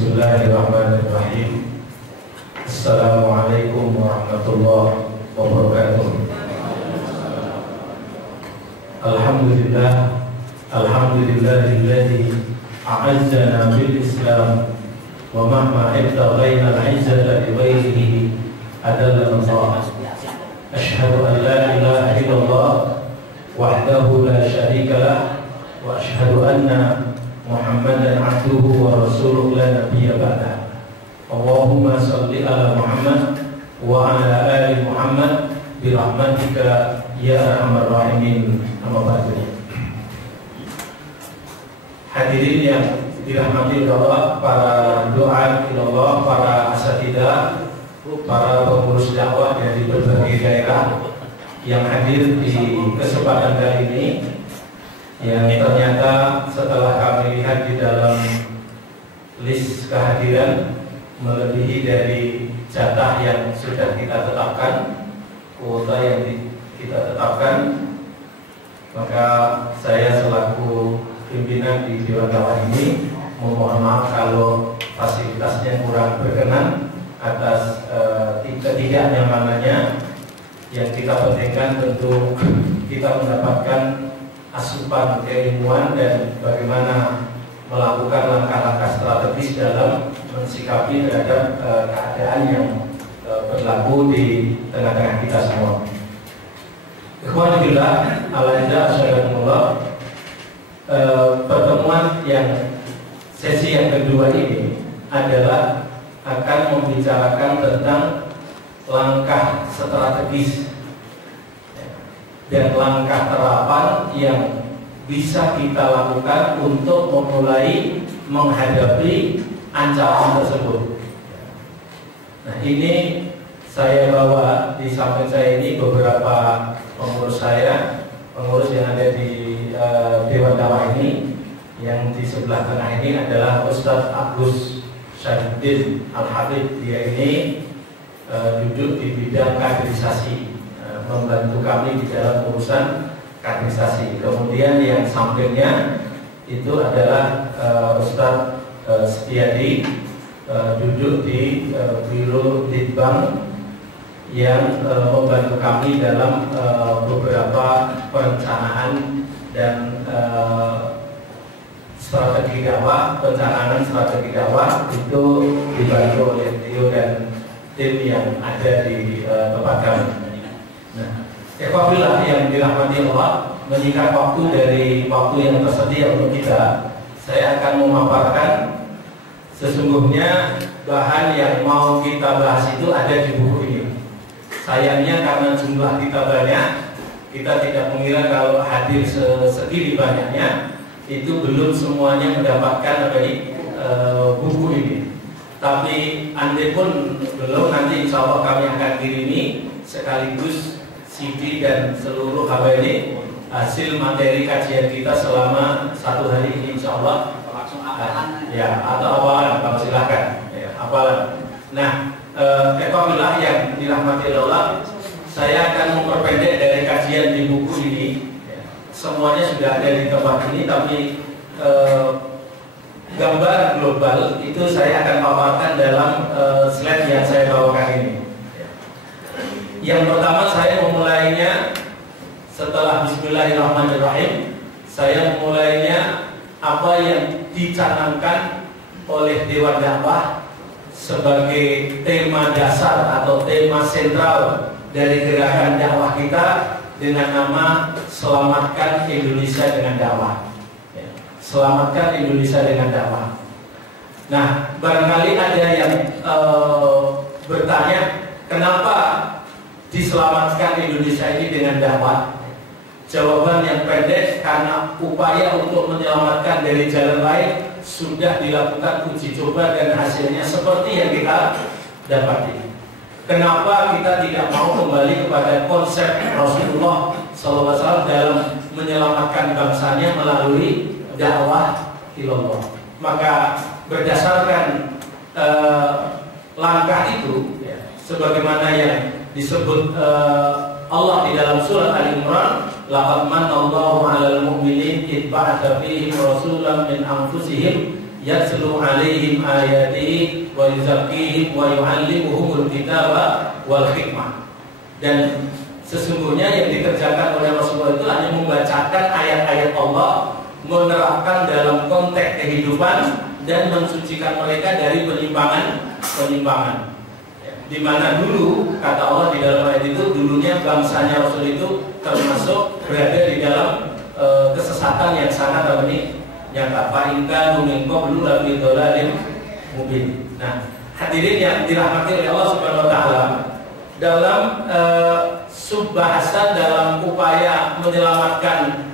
Bismillahirrahmanirrahim. Assalamualaikum warahmatullahi wabarakatuh. Alhamdulillahilladzi a'azzana bil Islam wa mahma ibtaghayna al-'izzata bi ghairihi adallana Allah. Asyhadu an la ilaha illallah wahdahu la syarika lah wa asyhadu anna Muhammadan abduhu wa rasuluhu la nabiyya ba'dah. Allahumma salli ala Muhammad wa ala ali Muhammad bi rahmatika ya arhamar rahimin. Amma ba'du. Hadirin yang dirahmati Allah, para doa Allah, para asatidzah, para pengurus dakwah dari berbagai daerah yang hadir di kesempatan kali ini, yang ternyata setelah kami lihat di dalam list kehadiran melebihi dari jatah yang sudah kita tetapkan, kuota yang kita tetapkan, maka saya selaku pimpinan di Dewan Dakwah ini memohon maaf kalau fasilitasnya kurang berkenan atas ketidaknyamanannya. Yang kita pentingkan tentu kita mendapatkan asupan keilmuan dan bagaimana melakukan langkah-langkah strategis dalam mensikapi terhadap keadaan yang berlaku di tengah-tengah kita semua. Ikhwan fillah, alhamdulillah, asyhadulillah, pertemuan yang sesi yang kedua ini adalah akan membicarakan tentang langkah strategis dan langkah terapan yang bisa kita lakukan untuk memulai menghadapi ancaman tersebut. Nah, ini saya bawa di samping saya ini beberapa pengurus saya, pengurus yang ada di Dewan Dakwah ini. Yang di sebelah tengah ini adalah Ustadz Agus Syarifudin Al-Habib. Dia ini duduk di bidang kaderisasi, membantu kami di dalam urusan kaderisasi. Kemudian yang sampingnya itu adalah Ustadz Setiadi, duduk di Biro Litbang, yang membantu kami dalam beberapa perencanaan dan strategi dakwah. Perencanaan strategi dakwah itu dibantu oleh beliau dan tim yang ada di tempat kami. Nah, ikhwafillah yang dirahmati Allah, menyingkat waktu dari waktu yang tersedia untuk kita, saya akan memaparkan sesungguhnya bahan yang mau kita bahas itu ada di buku ini. Sayangnya karena jumlah kita banyak, kita tidak mengira kalau hadir segini banyaknya itu belum semuanya mendapatkan buku ini. Tapi andai pun belum, nanti insya Allah kami akan kirimi sekaligus CD dan seluruh ini hasil materi kajian kita selama 1 hari ini insya Allah. Ya, atau awalan, kalau silahkan ya, awalan. Nah, alhamdulillah yang dirahmati Allah, saya akan memperpendek dari kajian di buku ini. Semuanya sudah ada di tempat ini, tapi gambar global itu saya akan paparkan dalam slide yang saya bawakan ini. Yang pertama, saya memulainya setelah Bismillahirrahmanirrahim. Saya memulainya apa yang dicanangkan oleh Dewan Dakwah sebagai tema dasar atau tema sentral dari gerakan dakwah kita, dengan nama Selamatkan Indonesia dengan Dakwah. Selamatkan Indonesia dengan Dakwah. Nah, barangkali ada yang bertanya, kenapa diselamatkan Indonesia ini dengan dakwah? Jawaban yang pendek, karena upaya untuk menyelamatkan dari jalan lain sudah dilakukan uji coba dan hasilnya seperti yang kita dapati. Kenapa kita tidak mau kembali kepada konsep Rasulullah SAW dalam menyelamatkan bangsanya melalui dakwah ilallah? Maka berdasarkan langkah itu, ya, sebagaimana yang disebut Allah di dalam surat Al-Imran, laqad manallahu 'alal mu'minin id ba'atsa fihim rasulan min anfusihim yatlu 'alaihim ayatihi wa yuzakkihim wa yu'allimuhumul kitaba wal hikmah. Dan sesungguhnya yang dikerjakan oleh Rasulullah itu hanya membacakan ayat-ayat Allah, menerapkan dalam konteks kehidupan dan mensucikan mereka dari penyimpangan. Di mana dulu kata Allah di dalam ayat itu, dulunya bangsanya Rasul itu termasuk berada di dalam kesesatan yang sangat nyata. Fa'inka numingko belum lebih dolalin mubin. Nah, hadirin yang dirahmati oleh Allah Subhanahu Wa Taala, dalam subbahasan dalam upaya menyelamatkan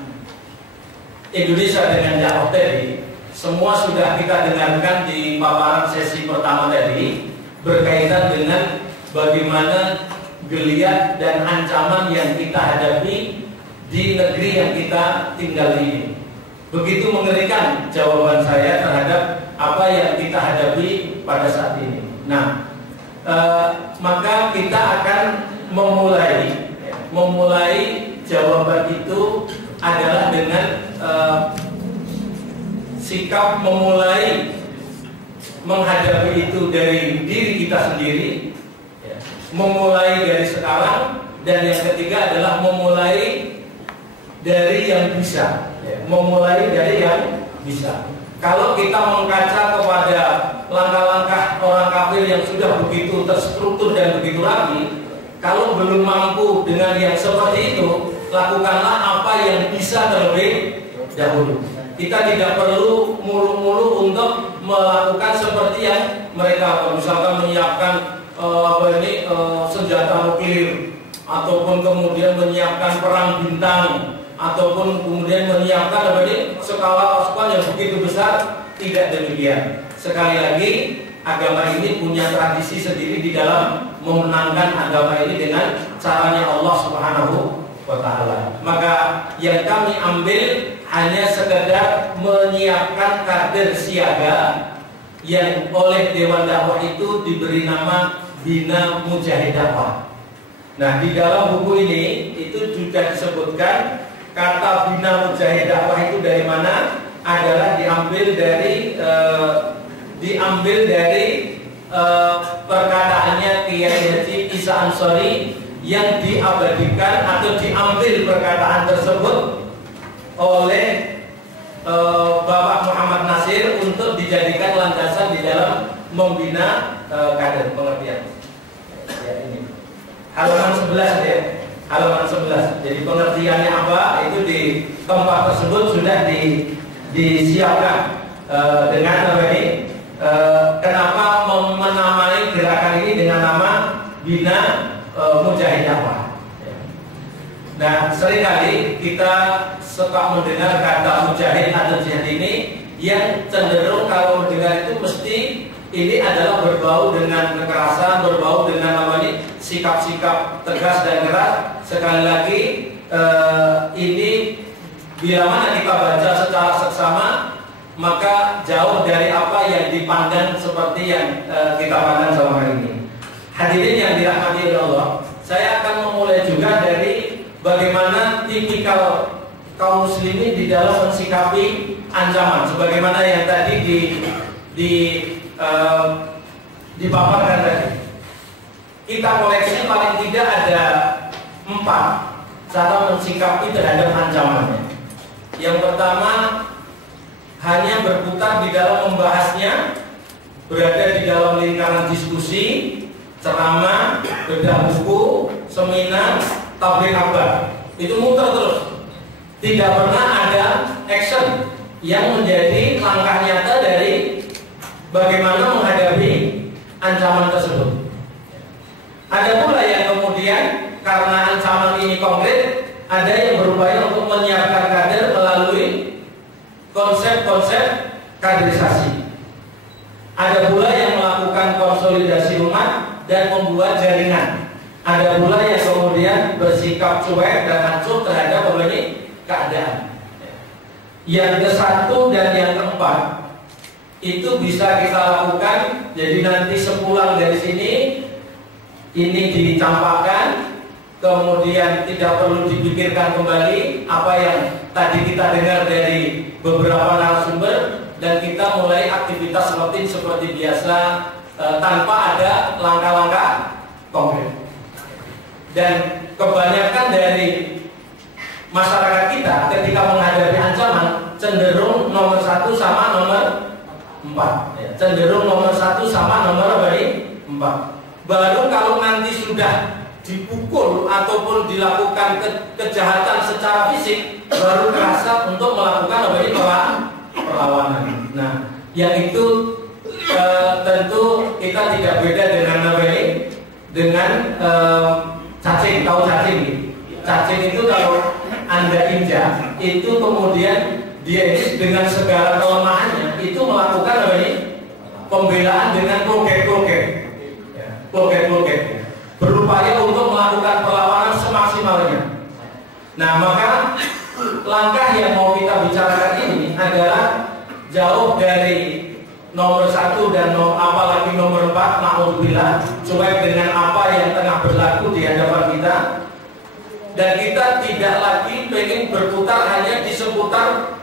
Indonesia dengan dakwah tadi, semua sudah kita dengarkan di paparan sesi pertama tadi, berkaitan dengan bagaimana geliat dan ancaman yang kita hadapi di negeri yang kita tinggal ini. Begitu mengerikan jawaban saya terhadap apa yang kita hadapi pada saat ini. Nah, maka kita akan memulai jawaban itu adalah dengan sikap memulai menghadapi itu dari diri kita sendiri, memulai dari sekarang, dan yang ketiga adalah memulai dari yang bisa, memulai dari yang bisa. Kalau kita mengkaca kepada langkah-langkah orang kafir yang sudah begitu terstruktur dan begitu rapi, kalau belum mampu dengan yang seperti itu, lakukanlah apa yang bisa terlebih dahulu. Kita tidak perlu mulu-mulu untuk melakukan seperti yang mereka, misalkan menyiapkan senjata nuklir, ataupun kemudian menyiapkan perang bintang, ataupun kemudian menyiapkan skala pasukan yang begitu besar. Tidak demikian. Sekali lagi, agama ini punya tradisi sendiri di dalam memenangkan agama ini dengan caranya Allah Subhanahu wa Ta'ala. Maka yang kami ambil hanya sekedar menyiapkan kader siaga yang oleh Dewan Dakwah itu diberi nama Bina Mujahid Dakwah. Nah, di dalam buku ini itu juga disebutkan kata Bina Mujahid Dakwah itu dari mana? Adalah diambil dari perkataannya Kiai Haji Isa Ansori yang diabadikan atau diambil perkataan tersebut oleh Bapak Muhammad Nasir untuk dijadikan landasan di dalam membina kader pengertian. Ya, ini halaman 11 ya. Halaman 11. Jadi pengertiannya apa? Itu di tempat tersebut sudah disiapkan dengan apa ini? Kenapa menamai gerakan ini dengan nama Bina Mujahid Dakwah? Nah, seringkali kita suka mendengar kata mujahid atau jihad ini yang cenderung kalau mendengar itu mesti ini adalah berbau dengan kekerasan, berbau dengan apa ini? Sikap-sikap tegas dan keras. Sekali lagi ini bila mana kita baca secara seksama, maka jauh dari apa yang dipandang seperti yang kita pandang selama ini. Hadirin yang dirahmati oleh Allah, saya akan memulai juga dari bagaimana tipikal kaum muslimin di dalam mensikapi ancaman, sebagaimana yang tadi dipaparkan tadi. Kita koleksi paling tidak ada 4 cara mensikapi terhadap ancamannya. Yang pertama, hanya berputar di dalam membahasnya, berada di dalam lingkaran diskusi, ceramah, bedah buku, seminar, tabligh akbar. Itu muter terus. Tidak pernah ada action yang menjadi langkah nyata dari bagaimana menghadapi ancaman tersebut. Ada pula yang kemudian karena ancaman ini konkret, ada yang berupaya untuk menyiapkan kader melalui konsep-konsep kaderisasi. Ada pula yang melakukan konsolidasi umat dan membuat jaringan. Ada pula yang kemudian bersikap cuek dan hancur terhadap berbagai keadaan. Yang ke-1 dan yang ke-4 itu bisa kita lakukan. Jadi nanti sepulang dari sini ini dicampakkan, kemudian tidak perlu dipikirkan kembali apa yang tadi kita dengar dari beberapa narasumber. dan kita mulai aktivitas rutin seperti biasa tanpa ada langkah-langkah konkret. Dan kebanyakan dari masyarakat kita ketika menghadapi ancaman cenderung nomor 1 sama nomor 4, cenderung nomor 1 sama nomor 4. Baru kalau nanti sudah dipukul ataupun dilakukan kejahatan secara fisik, baru kerasa untuk melakukan perlawanan. Nah, yang itu tentu kita tidak beda dengan cacing. Tahu cacing? Cacing itu kalau Anda injak, itu kemudian dia ini dengan segala kelemahannya itu melakukan pembelaan dengan progek-progek, berupaya untuk melakukan perlawanan semaksimalnya. Nah, maka langkah yang mau kita bicarakan ini adalah jauh dari nomor 1 dan apalagi nomor 4, naudzubillah, cuek dengan apa yang tengah berlaku di hadapan kita. Dan kita tidak lagi pengen berputar hanya di seputar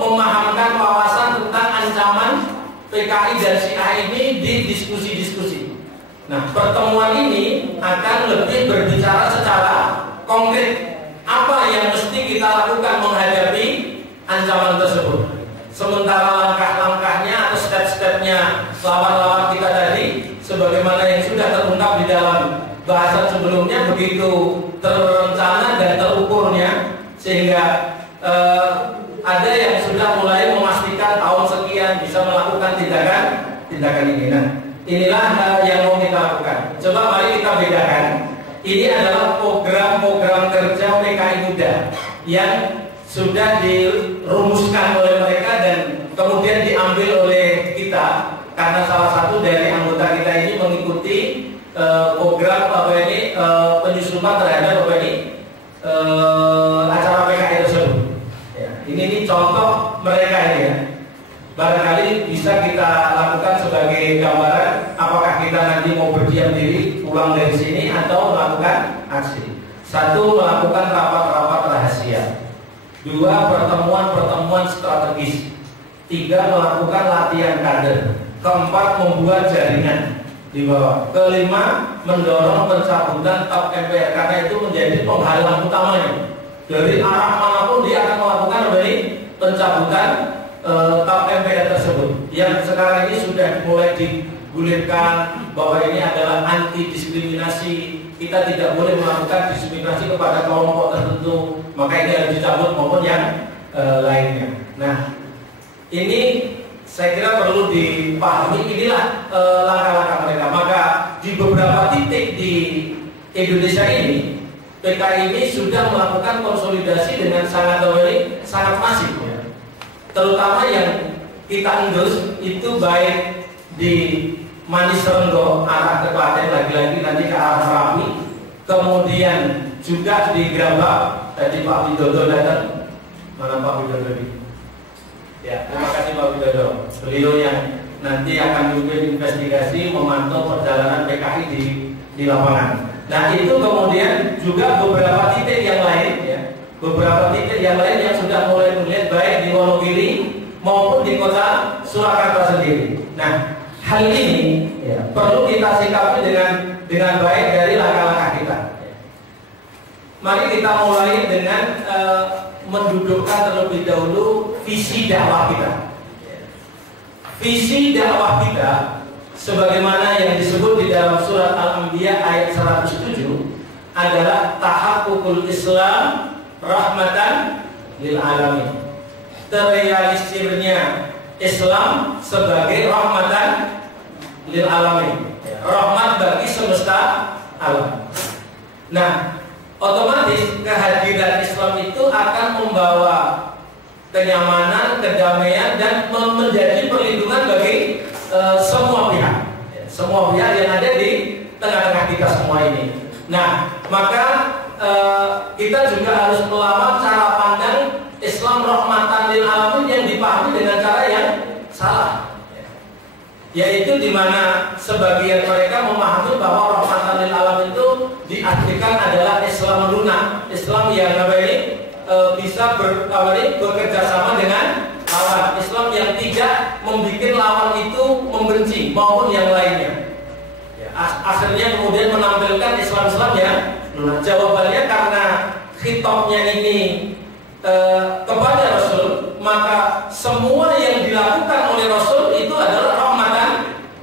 memahamkan wawasan tentang ancaman PKI dan Syiah ini di diskusi-diskusi. Nah, pertemuan ini akan lebih berbicara secara konkret apa yang mesti kita lakukan menghadapi ancaman tersebut. Sementara langkah-langkahnya atau step-stepnya lawan-lawan kita tadi, sebagaimana yang sudah terungkap di dalam bahasan sebelumnya, begitu terencana dan terukurnya, sehingga ada yang sudah mulai memastikan tahun sekian bisa melakukan tindakan ini. Nah, inilah yang mau kita lakukan. Coba mari kita bedakan. Ini adalah program-program kerja PKI Muda yang sudah dirumuskan oleh mereka dan kemudian diambil oleh kita, karena salah satu dari anggota kita ini mengikuti program penyusupan terhadap acara PKI tersebut. Ya, ini contoh mereka ini ya. Barangkali bisa kita lakukan sebagai gambaran apakah kita nanti mau berdiam diri pulang dari sini atau melakukan aksi. 1, melakukan rapat-rapat rahasia. 2, pertemuan-pertemuan strategis. 3, melakukan latihan kader. 4, membuat jaringan di bawah. 5, mendorong pencabutan TAP MPR karena itu menjadi penghalang utamanya. Dari arah manapun dia akan melakukan pencabutan TAP MPR tersebut, yang sekarang ini sudah mulai digulirkan bahwa ini adalah anti diskriminasi. Kita tidak boleh melakukan diskriminasi kepada kelompok tertentu, maka ini harus dicabut maupun yang lainnya. Nah, ini saya kira perlu dipahami. Inilah langkah-langkah mereka. Maka di beberapa titik di Indonesia ini, PKI ini sudah melakukan konsolidasi dengan sangat masif. Terutama yang kita endus itu baik di Manis Renggo arah ke Klaten, lagi-lagi nanti ke arah Merapi, kemudian juga di Grabak. Tadi Pak Widodo datang. Mana Pak Widodo ini? Ya, terima kasih Pak Widodo. Beliau yang nanti akan memimpin investigasi, memantau perjalanan PKI di lapangan. Nah, itu kemudian juga beberapa titik yang lain ya. Beberapa titik yang lain yang sudah mulai melihat baik di Wonogiri maupun di kota Surakarta sendiri. Nah, hal ini ya, perlu kita sikapi dengan baik dari langkah-langkah kita. Mari kita mulai dengan mendudukkan terlebih dahulu visi dakwah kita. Visi dakwah kita sebagaimana yang disebut di dalam surat Al-Anbiya ayat 107 adalah tahaqqul Islam rahmatan lil alamin. Terrealisirnya Islam sebagai rahmatan lil alamin, rahmat bagi semesta alam. Nah, otomatis kehadiran Islam itu akan membawa kenyamanan, kedamaian, dan menjadi perlindungan bagi semua pihak. Semua pihak yang ada di tengah-tengah kita semua ini. Nah, maka kita juga harus melawan cara pandang Islam rahmatan lil alamin yang dipahami dengan cara yang salah, yaitu di mana sebagian mereka memahami bahwa rahmatan lil alamin itu diartikan adalah Islam lunak, Islam yang bisa bekerja sama dengan lawan, Islam yang tidak membuat lawan itu membenci maupun yang lainnya. Ya, akhirnya kemudian menampilkan Islam-Islam yang jawabannya karena khitabnya ini kepada Rasul, maka semua yang dilakukan oleh Rasul itu adalah rahmatan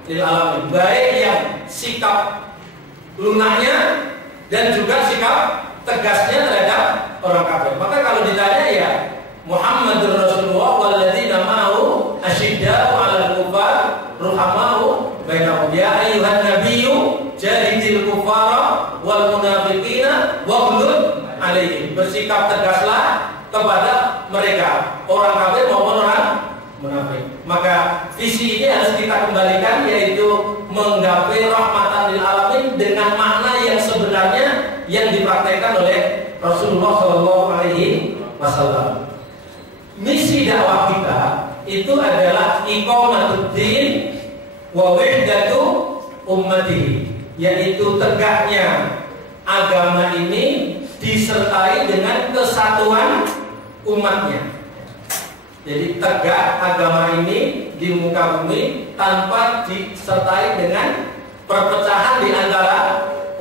lil alamin, baik yang sikap lunaknya dan juga sikap tegasnya terhadap orang kafir. Maka kalau ditanya ya Muhammadur Rasulullah walladzina ma'ahu asyidda'u 'alal kuffar ruhamaa'u bainahum ya ayyuhan nabiyyu jahidil kuffara wal munafiqina waghlud 'alaihim. Bersikap tegaslah kepada mereka, orang kafir maupun orang munafik. Maka visi ini harus kita kembalikan, yaitu menggapai rahmatan lil alamin dengan makna yang sebenarnya yang dipraktekkan oleh Rasulullah SAW. Misi dakwah kita itu adalah iqamatuddin wa wihdatu ummati, yaitu tegaknya agama ini disertai dengan kesatuan umatnya. Jadi tegak agama ini di muka bumi tanpa disertai dengan perpecahan di antara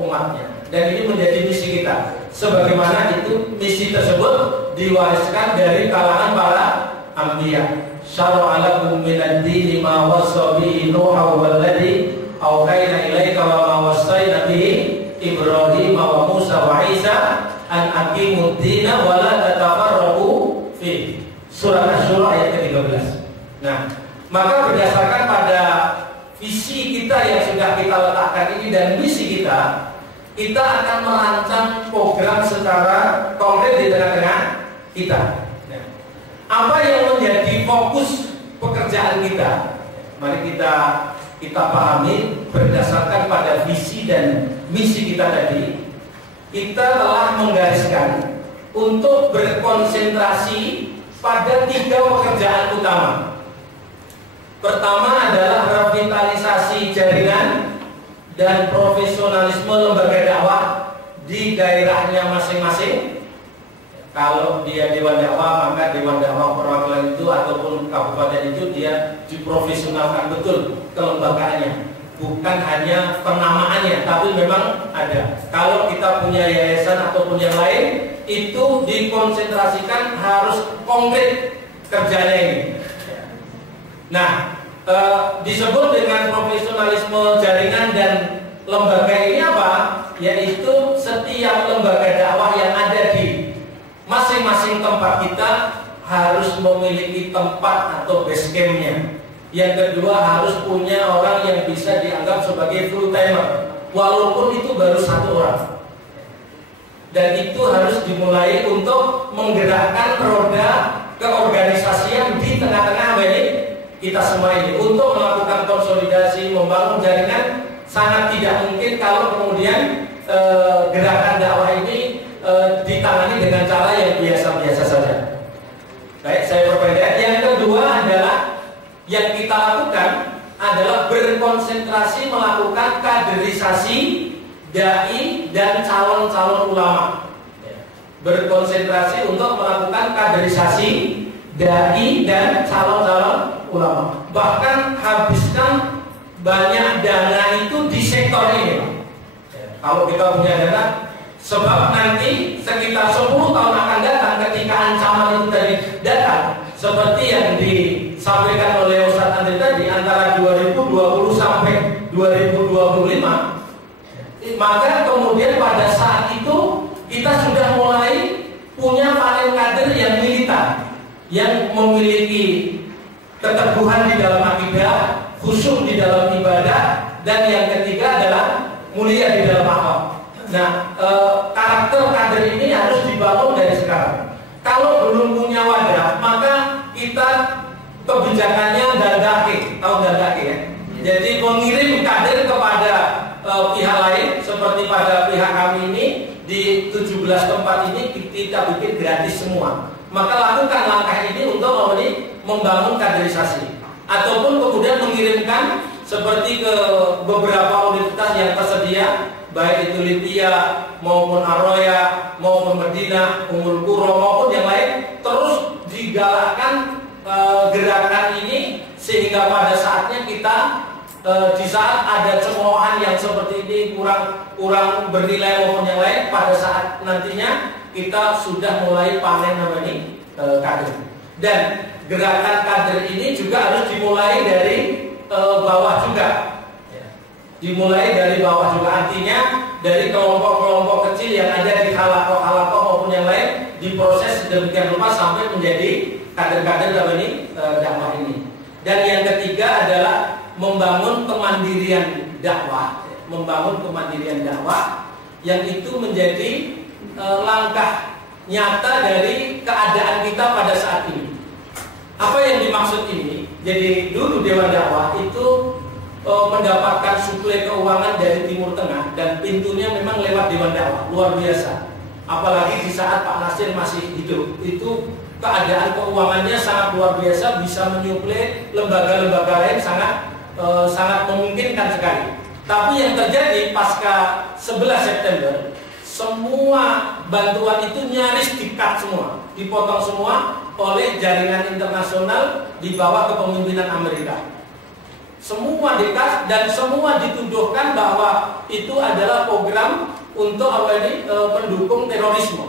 umatnya. Dan ini menjadi misi kita. Sebagaimana itu misi tersebut diwariskan dari kalangan para anbiya. Syara'a lakum minad dini ma wassa bihi Nuha walladzi awhayna ilaika wa ma wassayna bihi Ibrahim wa Musa wa Isa an aqimud dina wa la tatafarraqu fi. Surah Asy-Syura ayat ke-13. Nah, maka berdasarkan pada visi kita yang sudah kita letakkan ini dan misi kita, kita akan merancang program secara konkret di tengah-tengah kita. Nah, apa yang menjadi fokus pekerjaan kita? Mari kita pahami berdasarkan pada visi dan misi kita tadi. Kita telah menggariskan untuk berkonsentrasi pada 3 pekerjaan utama. Pertama adalah revitalisasi jaringan dan profesionalisme lembaga dakwah di daerahnya masing-masing. Kalau dia dewan dakwah, maka dewan dakwah perwakilan itu ataupun kabupaten itu dia diprofesionalkan betul kelembagaannya, bukan hanya penamaannya, tapi memang ada. Kalau kita punya yayasan ataupun yang lain, itu dikonsentrasikan harus konkret kerjanya ini. Nah, disebut dengan profesionalisme jaringan dan lembaga ini apa? Yaitu setiap lembaga dakwah yang ada di masing-masing tempat kita harus memiliki tempat atau base campnya. Yang kedua harus punya orang yang bisa dianggap sebagai full timer, walaupun itu baru 1 orang. Dan itu harus dimulai untuk menggerakkan roda keorganisasian di tengah-tengah ini kita semua ini untuk melakukan konsolidasi, membangun jaringan. Sangat tidak mungkin kalau kemudian gerakan dakwah ini ditangani dengan cara yang biasa-biasa saja. Baik, saya perpendek. Yang kedua adalah yang kita lakukan adalah berkonsentrasi melakukan kaderisasi dai dan calon-calon ulama. Berkonsentrasi untuk melakukan kaderisasi dai dan calon-calon ulama. Bahkan habiskan banyak dana itu di sektor ini. Kalau kita punya dana, sebab nanti sekitar 10 tahun akan datang ketika ancaman itu tadi datang, seperti yang disampaikan oleh Ustaz Andri tadi, antara 2020 sampai 2025, maka kemudian pada saat itu kita sudah mulai punya panen kader yang militan, yang memiliki keteguhan di dalam akidah, khusyuk di dalam ibadah, dan yang ketiga adalah mulia di dalam akhlak. Nah, karakter kader ini harus dibangun dari sekarang. Kalau belum punya wadah, maka kita kebijakannya dandaki, tahu dandaki ya? Jadi mengirim kader kepada pihak lain, seperti pada pihak kami ini di 17 tempat ini kita bikin gratis semua. Maka lakukan langkah ini untuk membangun kaderisasi, ataupun kemudian mengirimkan seperti ke beberapa universitas yang tersedia, baik itu Libya maupun Arroya maupun Medina, Ummul Qura maupun yang lain, terus digalakkan gerakan ini sehingga pada saatnya kita di saat ada cemoohan yang seperti ini kurang bernilai maupun yang lain, pada saat nantinya kita sudah mulai panen kader. Dan gerakan kader ini juga harus dimulai dari bawah juga. Dimulai dari bawah juga, artinya dari kelompok-kelompok kecil yang ada di halaqah-halaqah maupun yang lain diproses sedemikian rupa sampai menjadi kader-kader dakwah ini. Dan yang ketiga adalah membangun kemandirian dakwah, yang itu menjadi langkah nyata dari keadaan kita pada saat ini. Apa yang dimaksud ini? Jadi dulu Dewan Dakwah itu mendapatkan suplai keuangan dari Timur Tengah dan pintunya memang lewat Dewan Dakwah, luar biasa. Apalagi di saat Pak Nasir masih hidup, itu keadaan keuangannya sangat luar biasa, bisa menyuplai lembaga-lembaga lain sangat memungkinkan sekali. Tapi yang terjadi pasca 11 September, semua bantuan itu nyaris di-cut semua, dipotong semua oleh jaringan internasional di bawah kepemimpinan Amerika. Semua di-cut dan semua dituduhkan bahwa itu adalah program untuk mendukung terorisme.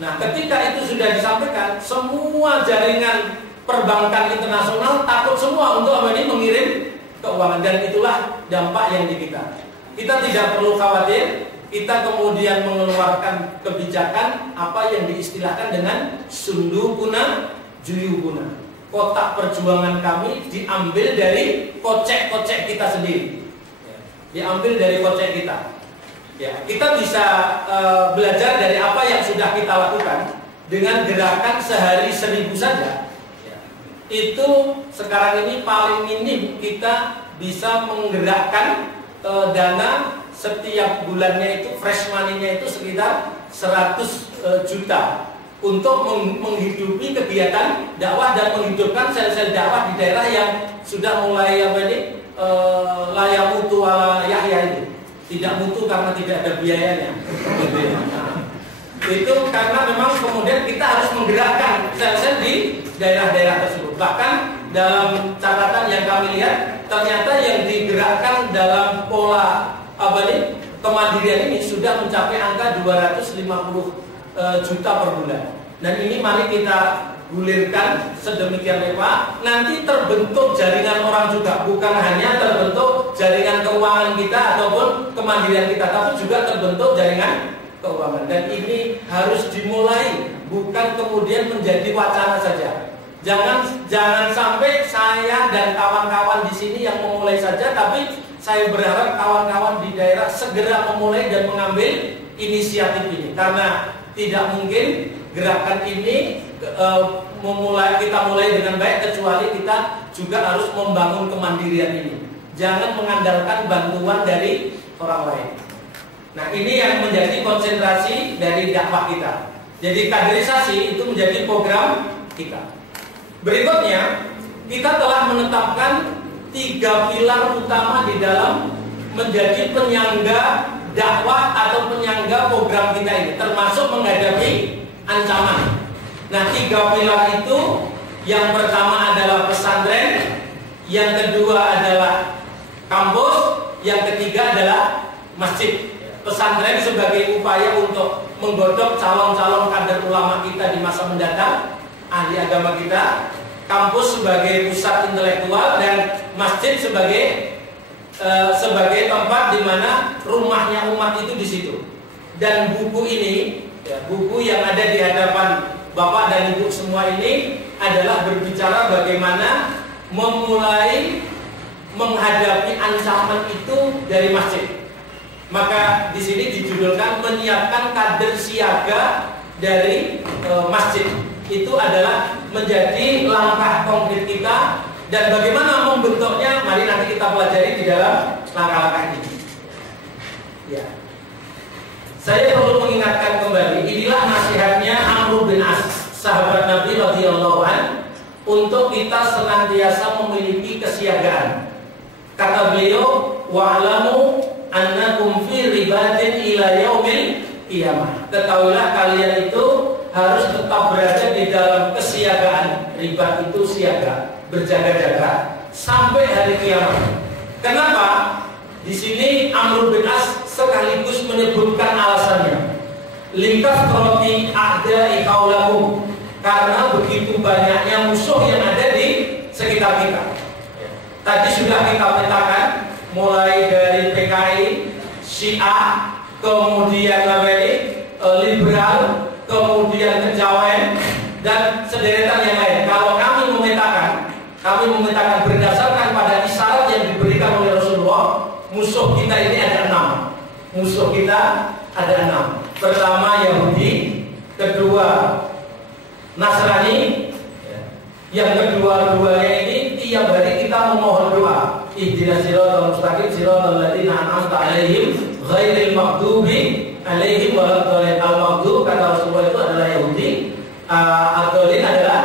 Nah, ketika itu sudah disampaikan, semua jaringan perbankan internasional takut semua untuk mengirim keuangan, dan itulah dampak yang di kita. Kita tidak perlu khawatir, kita kemudian mengeluarkan kebijakan apa yang diistilahkan dengan sundukuna juyubuna. Kotak perjuangan kami diambil dari kocek-kocek kita sendiri. Diambil dari kocek kita. Ya, kita bisa belajar dari apa yang sudah kita lakukan dengan gerakan sehari 1000 saja. Ya, itu sekarang ini paling minim kita bisa menggerakkan dana setiap bulannya itu, fresh money-nya itu sekitar 100 juta untuk menghidupi kegiatan dakwah dan menghidupkan sel-sel dakwah di daerah yang sudah mulai layamutu ala yahya ini. Tidak mutu karena tidak ada biayanya. Itu karena memang kemudian kita harus menggerakkan sel-sel di daerah-daerah tersebut. Bahkan dalam catatan yang kami lihat, ternyata yang digerakkan dalam pola kemandirian ini sudah mencapai angka 250 juta per bulan. Dan ini mari kita gulirkan sedemikian rupa, nanti terbentuk jaringan orang juga, bukan hanya terbentuk jaringan keuangan kita ataupun kemandirian kita, tapi juga terbentuk jaringan keuangan. Dan ini harus dimulai, bukan kemudian menjadi wacana saja. Jangan sampai saya dan kawan-kawan di sini yang memulai saja, tapi saya berharap kawan-kawan di daerah segera memulai dan mengambil inisiatif ini, karena tidak mungkin gerakan ini kita mulai dengan baik kecuali kita juga harus membangun kemandirian ini. Jangan mengandalkan bantuan dari orang lain. Nah, ini yang menjadi konsentrasi dari dakwah kita. Jadi kaderisasi itu menjadi program kita. Berikutnya, kita telah menetapkan 3 pilar utama di dalam menjadi penyangga dakwah atau penyangga program kita ini, termasuk menghadapi ancaman. Nah, 3 pilar itu, yang pertama adalah pesantren, yang kedua adalah kampus, yang ketiga adalah masjid. Pesantren sebagai upaya untuk menggodok calon-calon kader ulama kita di masa mendatang, ahli agama kita, kampus sebagai pusat intelektual, dan masjid sebagai tempat di mana rumahnya umat itu di situ. Dan buku ini, buku yang ada di hadapan Bapak dan Ibu semua ini adalah berbicara bagaimana memulai menghadapi ancaman itu dari masjid. Maka di sini dijudulkan menyiapkan kader siaga dari masjid. Itu adalah menjadi langkah konkret kita, dan bagaimana membentuknya, mari nanti kita pelajari di dalam langkah-langkah ini. Ya. Saya perlu mengingatkan kembali, inilah nasihatnya Amr bin As, sahabat Nabi radhiyallahu an, untuk kita senantiasa memiliki kesiagaan. Kata beliau, wa'lamu annakum fi ribatin ila yaumil qiyamah. Ketahuilah kalian itu harus tetap berada di dalam kesiagaan, ribat itu siaga, berjaga-jaga sampai hari kiamat. Kenapa? Di sini Amr bin As sekaligus menyebutkan alasannya. Likathrati a'da'i haulakum, karena begitu banyaknya musuh yang ada di sekitar kita. Tadi sudah kita petakan, mulai dari PKI, Syiah, kemudian liberal, kemudian kejawen, dan sederetan yang lain. Kalau kami memetakan berdasarkan pada isyarat yang diberikan oleh Rasulullah, musuh kita ini ada 6. Musuh kita ada 6. Pertama Yahudi, kedua Nasrani, yang kedua-duanya ini tiap hari kita memohon doa. Ihdinas siratal mustaqim siratal ladzina an'amta 'alaihim ghairil maghdubi 'alaihim waladdallin. Al-maghdub kata Rasulullah itu adalah Yahudi, ad-dallin adalah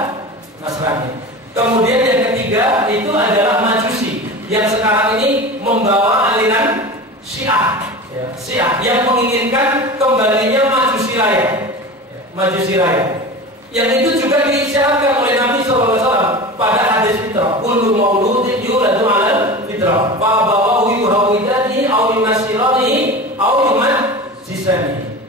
Nasrani. Kemudian yang ketiga itu adalah Majusi, yang sekarang ini membawa aliran Syiah, Syiah yang menginginkan kembalinya Majusi Raya, Majusi Raya. Yang itu juga diisyaratkan oleh Nabi SAW pada hadis fitrah. Kullu mauludin yuladu 'alal fitrah. Fa bawahu yuhawidani aw yunasirani aw yumajisani.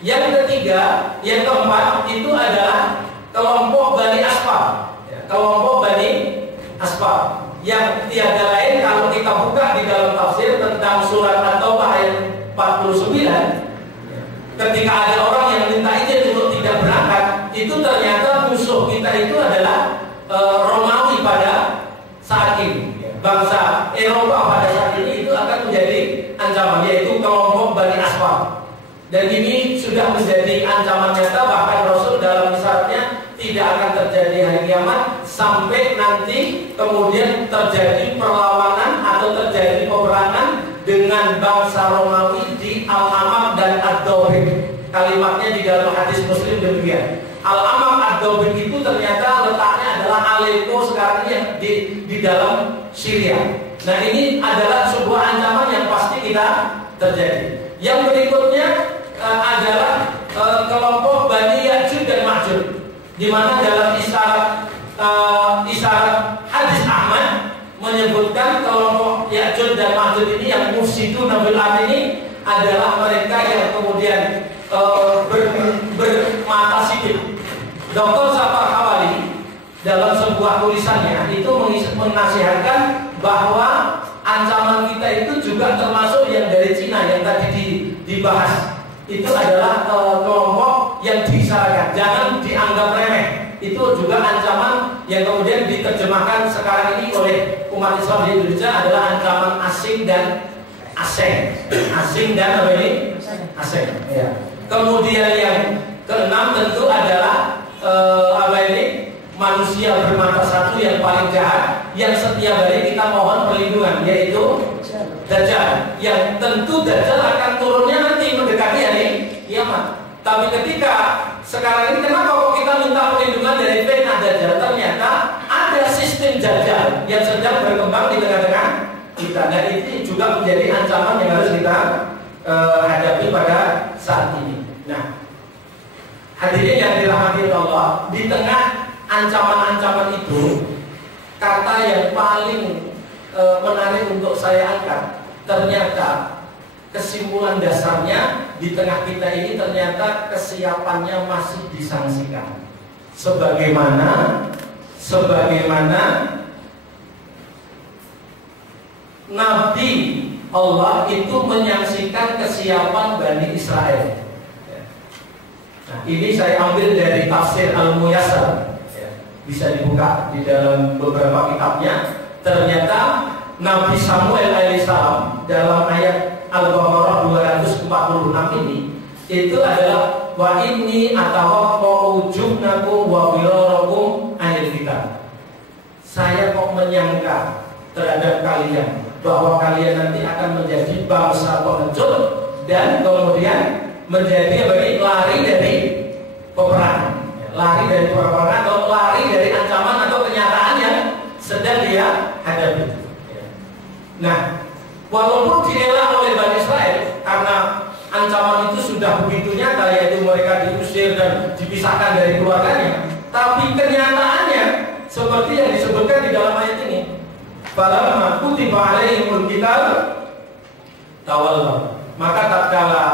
Yang ketiga, yang keempat itu adalah kelompok Bani Asfar. Kelompok Bani Asfar yang tiada lain kalau kita buka di dalam tafsir tentang surat At-Taubah ayat 49. Ketika ada orang yang minta izin untuk tidak berangkat, itu ternyata musuh kita itu adalah Romawi pada saat ini. Bangsa Eropa pada saat ini itu akan menjadi ancaman, yaitu kelompok Bani Asfar. Dan ini sudah menjadi ancaman nyata, bahkan Rasul dalam isyaratnya tidak akan terjadi hari kiamat sampai nanti kemudian terjadi perlawanan atau terjadi peperangan dengan bangsa Romawi di Al-Amam dan Ad-Dawbik. Kalimatnya di dalam hadis Muslim demikian. Al-Amam Ad-Dawbik itu ternyata letaknya adalah Aleppo sekarang yang di dalam Syria. Nah, ini adalah sebuah ancaman yang pasti kita terjadi. Yang berikutnya adalah kelompok Bani Ya'juj dan Ma'juj, di mana dalam isyarat hadis Ahmad menyebutkan kelompok Ya'juj dan Ma'juj ini yang mufsidun fil ardh ini adalah mereka yang kemudian bermata sipit. Dr. Zafar Hawali dalam sebuah tulisannya itu menasihatkan bahwa ancaman kita itu juga termasuk yang dari Cina yang tadi dibahas. Itu adalah kelompok yang disyaratkan, jangan dianggap remeh. Itu juga ancaman yang kemudian diterjemahkan sekarang ini oleh umat Islam di Indonesia adalah ancaman asing dan asing. Asing dan apa ini? Asing. Ya. Kemudian yang keenam tentu adalah manusia bermata satu yang paling jahat, yang setiap hari kita mohon perlindungan, yaitu Dajjal. Yang tentu Dajjal akan turunnya nanti mendekati hari kiamat. Tapi ketika sekarang ini kenapa kok kita minta perlindungan dari fitnah Dajjal? Ternyata ada sistem Dajjal yang sedang berkembang di tengah-tengah kita, dan ini juga menjadi ancaman yang harus kita hadapi pada saat ini. Nah, hadirin yang dirahmati Allah, di tengah ancaman-ancaman itu, kata yang paling menarik untuk saya angkat, ternyata kesimpulan dasarnya di tengah kita ini ternyata kesiapannya masih disangsikan. Sebagaimana Nabi Allah itu menyaksikan kesiapan Bani Israel. Nah, ini saya ambil dari tafsir Al-Muyassar. Bisa dibuka di dalam beberapa kitabnya. Ternyata Nabi Samuel alaihissalam dalam ayat Al-Baqarah 246 ini itu adalah wa inni atawaqqa'u jubnakum wa wirarakum anil kitab. Saya kok menyangka terhadap kalian bahwa kalian nanti akan menjadi bangsa pengecut dan kemudian menjadi lari dari peperangan, atau lari dari ancaman atau kenyataan yang sedang dia hadapi. Nah, walaupun dielak oleh Bani Israel karena ancaman itu sudah begitu nyata, yaitu mereka diusir dan dipisahkan dari keluarganya, tapi kenyataannya seperti yang disebutkan di dalam ayat ini. Falamma kutiba alaihimul qital tawallaw. Maka tatkala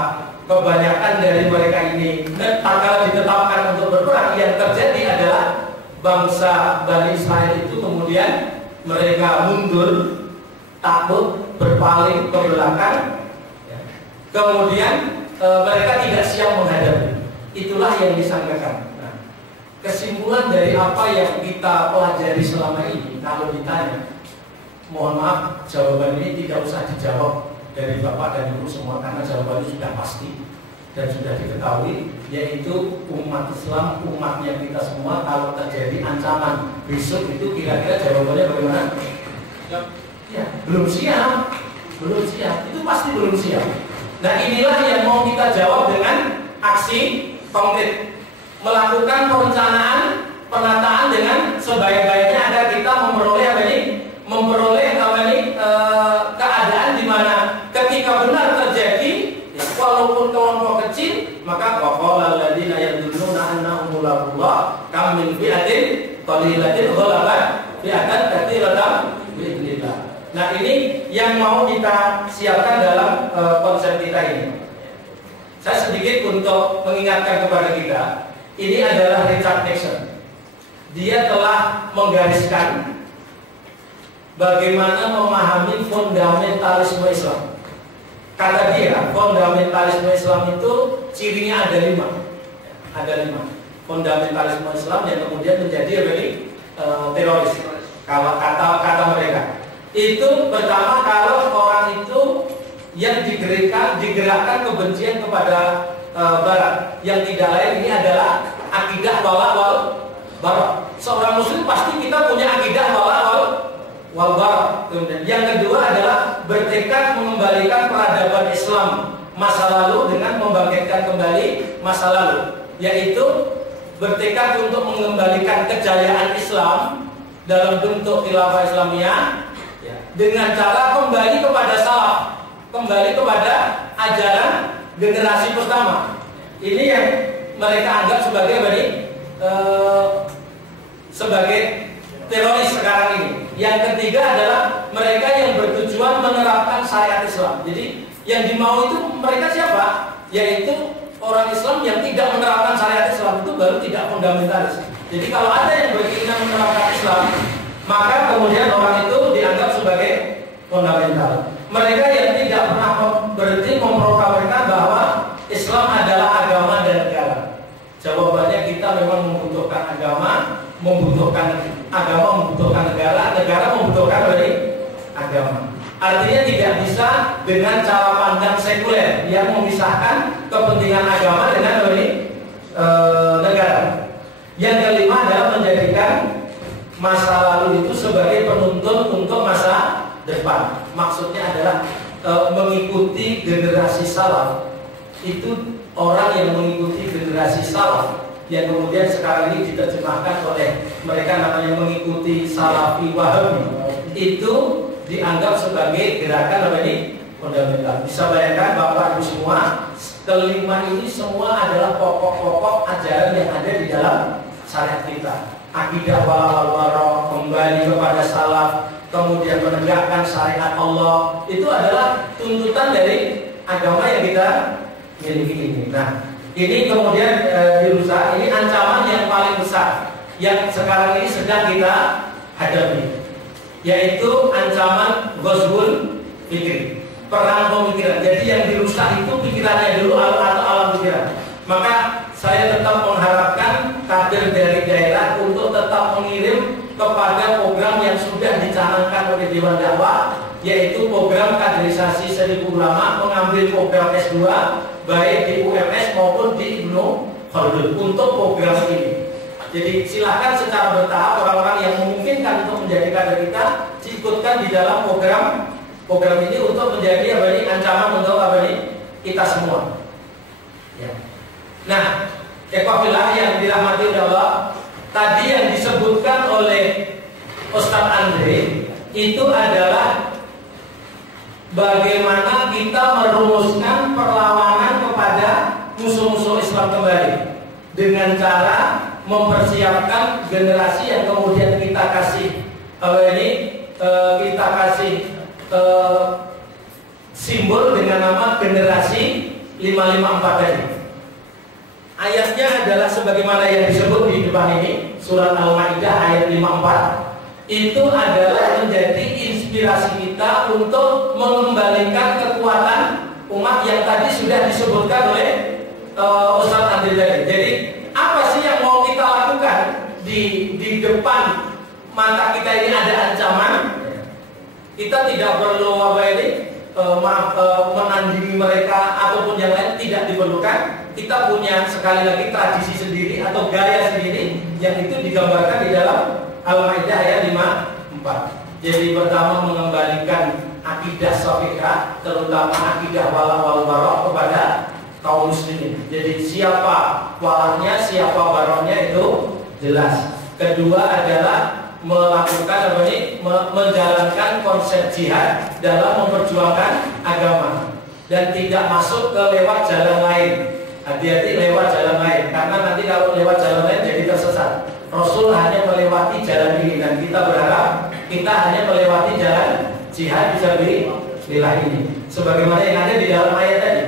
kebanyakan dari mereka ini tatkala ditetapkan untuk berperang, yang terjadi adalah bangsa Bani Israel itu kemudian mereka mundur, takut, berpaling ke belakang, kemudian mereka tidak siap menghadapi. Itulah yang disangkakan. Nah, kesimpulan dari apa yang kita pelajari selama ini, kalau ditanya, mohon maaf, jawaban ini tidak usah dijawab dari Bapak dan Ibu semua, karena jawabannya sudah pasti dan sudah diketahui, yaitu umat Islam, umatnya kita semua, kalau terjadi ancaman besok itu kira-kira jawabannya bagaimana? Ya, belum siap, itu pasti belum siap. Nah, inilah yang mau kita jawab dengan aksi konkret, melakukan perencanaan, penataan dengan sebaik-baiknya agar kita memperoleh keadaan di mana ketika benar terjadi, ya, walaupun kelompok kecil, maka waqala alladziina yadhunnuna annahum mulaqullah kam min fi'atin qalilatin ghalabat fi'atan katsiratan bi'idznillah. Nah, ini yang mau kita siapkan dalam konsep kita ini. Saya sedikit untuk mengingatkan kepada kita, ini adalah Richard Nixon. Dia telah menggariskan bagaimana memahami fundamentalisme Islam. Kata dia, fundamentalisme Islam itu cirinya ada 5. Ada 5. Fundamentalisme Islam yang kemudian menjadi teroris. Kalau kata mereka. Itu pertama, kalau orang itu yang digerakkan kebencian kepada Barat, yang tidak lain ini adalah akidah wala wal bara. Seorang muslim pasti kita punya akidah wala wal bara. Kemudian yang kedua adalah bertekad mengembalikan peradaban Islam masa lalu dengan membangkitkan kembali masa lalu, yaitu bertekad untuk mengembalikan kejayaan Islam dalam bentuk khilafah Islamiyah, ya, dengan cara kembali kepada salaf, kembali kepada ajaran generasi pertama. Ini yang mereka anggap sebagai teroris sekarang ini. Yang ketiga adalah mereka yang bertujuan menerapkan syariat Islam. Jadi yang dimau itu mereka siapa? Yaitu orang Islam yang tidak menerapkan syariat Islam, itu baru tidak fundamentalis. Jadi kalau ada yang berkeinginan menerapkan Islam, maka kemudian orang itu dianggap sebagai fundamental. Mereka yang tidak pernah berhenti memproklamirkan bahwa Islam adalah agama dan negara. Jawabannya kita memang membutuhkan agama, membutuhkan negara, negara membutuhkan agama. Artinya tidak bisa dengan cara pandang sekuler yang memisahkan kepentingan agama dengan negara. Yang kelima adalah menjadikan masa lalu itu sebagai penuntun untuk masa depan. Maksudnya adalah mengikuti generasi salaf. Itu orang yang mengikuti generasi salaf yang kemudian sekarang ini diterjemahkan oleh mereka namanya mengikuti Salafi Wahabi. Itu dianggap sebagai gerakan fundamental. Bisa bayangkan Bapak Ibu semua, kelima ini semua adalah pokok-pokok ajaran yang ada di dalam syariat kita. Akidah wala kembali kepada salaf, kemudian menegakkan syariat Allah, itu adalah tuntutan dari agama yang kita miliki ini. Nah, ini kemudian dirusak. Ini ancaman yang paling besar yang sekarang ini sedang kita hadapi, yaitu ancaman ghazwul fikri, perang pemikiran. Jadi yang dirusak itu pikirannya dulu atau alam pikiran. Maka saya tetap mengharapkan kader dari daerah untuk tetap mengirim kepada program yang sudah dicanangkan oleh Dewan Dakwah, yaitu program kaderisasi 1000 ulama, mengambil program S2 baik di UMS maupun di Ibnu Khaldun untuk program ini. Jadi silakan secara bertahap orang-orang yang memungkinkan untuk menjadi kader kita diikutkan di dalam program ini untuk menjadi ancaman untuk kita semua. Ya. Nah, ikhwah yang dirahmati Allah, tadi yang disebutkan oleh Ustadz Andre itu adalah bagaimana kita merumuskan perlawanan kepada musuh-musuh Islam kembali dengan cara mempersiapkan generasi yang kemudian kita kita kasih kita kasih simbol dengan nama generasi 554 tadi. Ayatnya adalah sebagaimana yang disebut di depan ini, surat Al-Maidah ayat 54. Itu adalah menjadi inspirasi kita untuk mengembalikan kekuatan umat yang tadi sudah disebutkan oleh Ustaz Andri tadi. Jadi apa sih yang mau kita lakukan di depan mata kita ini ada ancaman? Kita tidak perlu menandingi mereka ataupun yang lain, tidak diperlukan. Kita punya sekali lagi tradisi sendiri atau gaya sendiri yang itu digambarkan di dalam Al-Maidah ayat 54. Jadi pertama mengembalikan akidah sahihah, terutama akidah wala wal bara kepada kaum muslimin. Jadi siapa walanya, siapa baroknya itu jelas. Kedua adalah melakukan menjalankan konsep jihad dalam memperjuangkan agama dan tidak masuk ke lewat jalan lain. Hati-hati lewat jalan lain, karena nanti kalau lewat jalan lain jadi tersesat. Rasul hanya melewati jalan ini dan kita berharap kita hanya melewati jalan jihad fisabilillah ini, sebagaimana yang ada di dalam ayat tadi.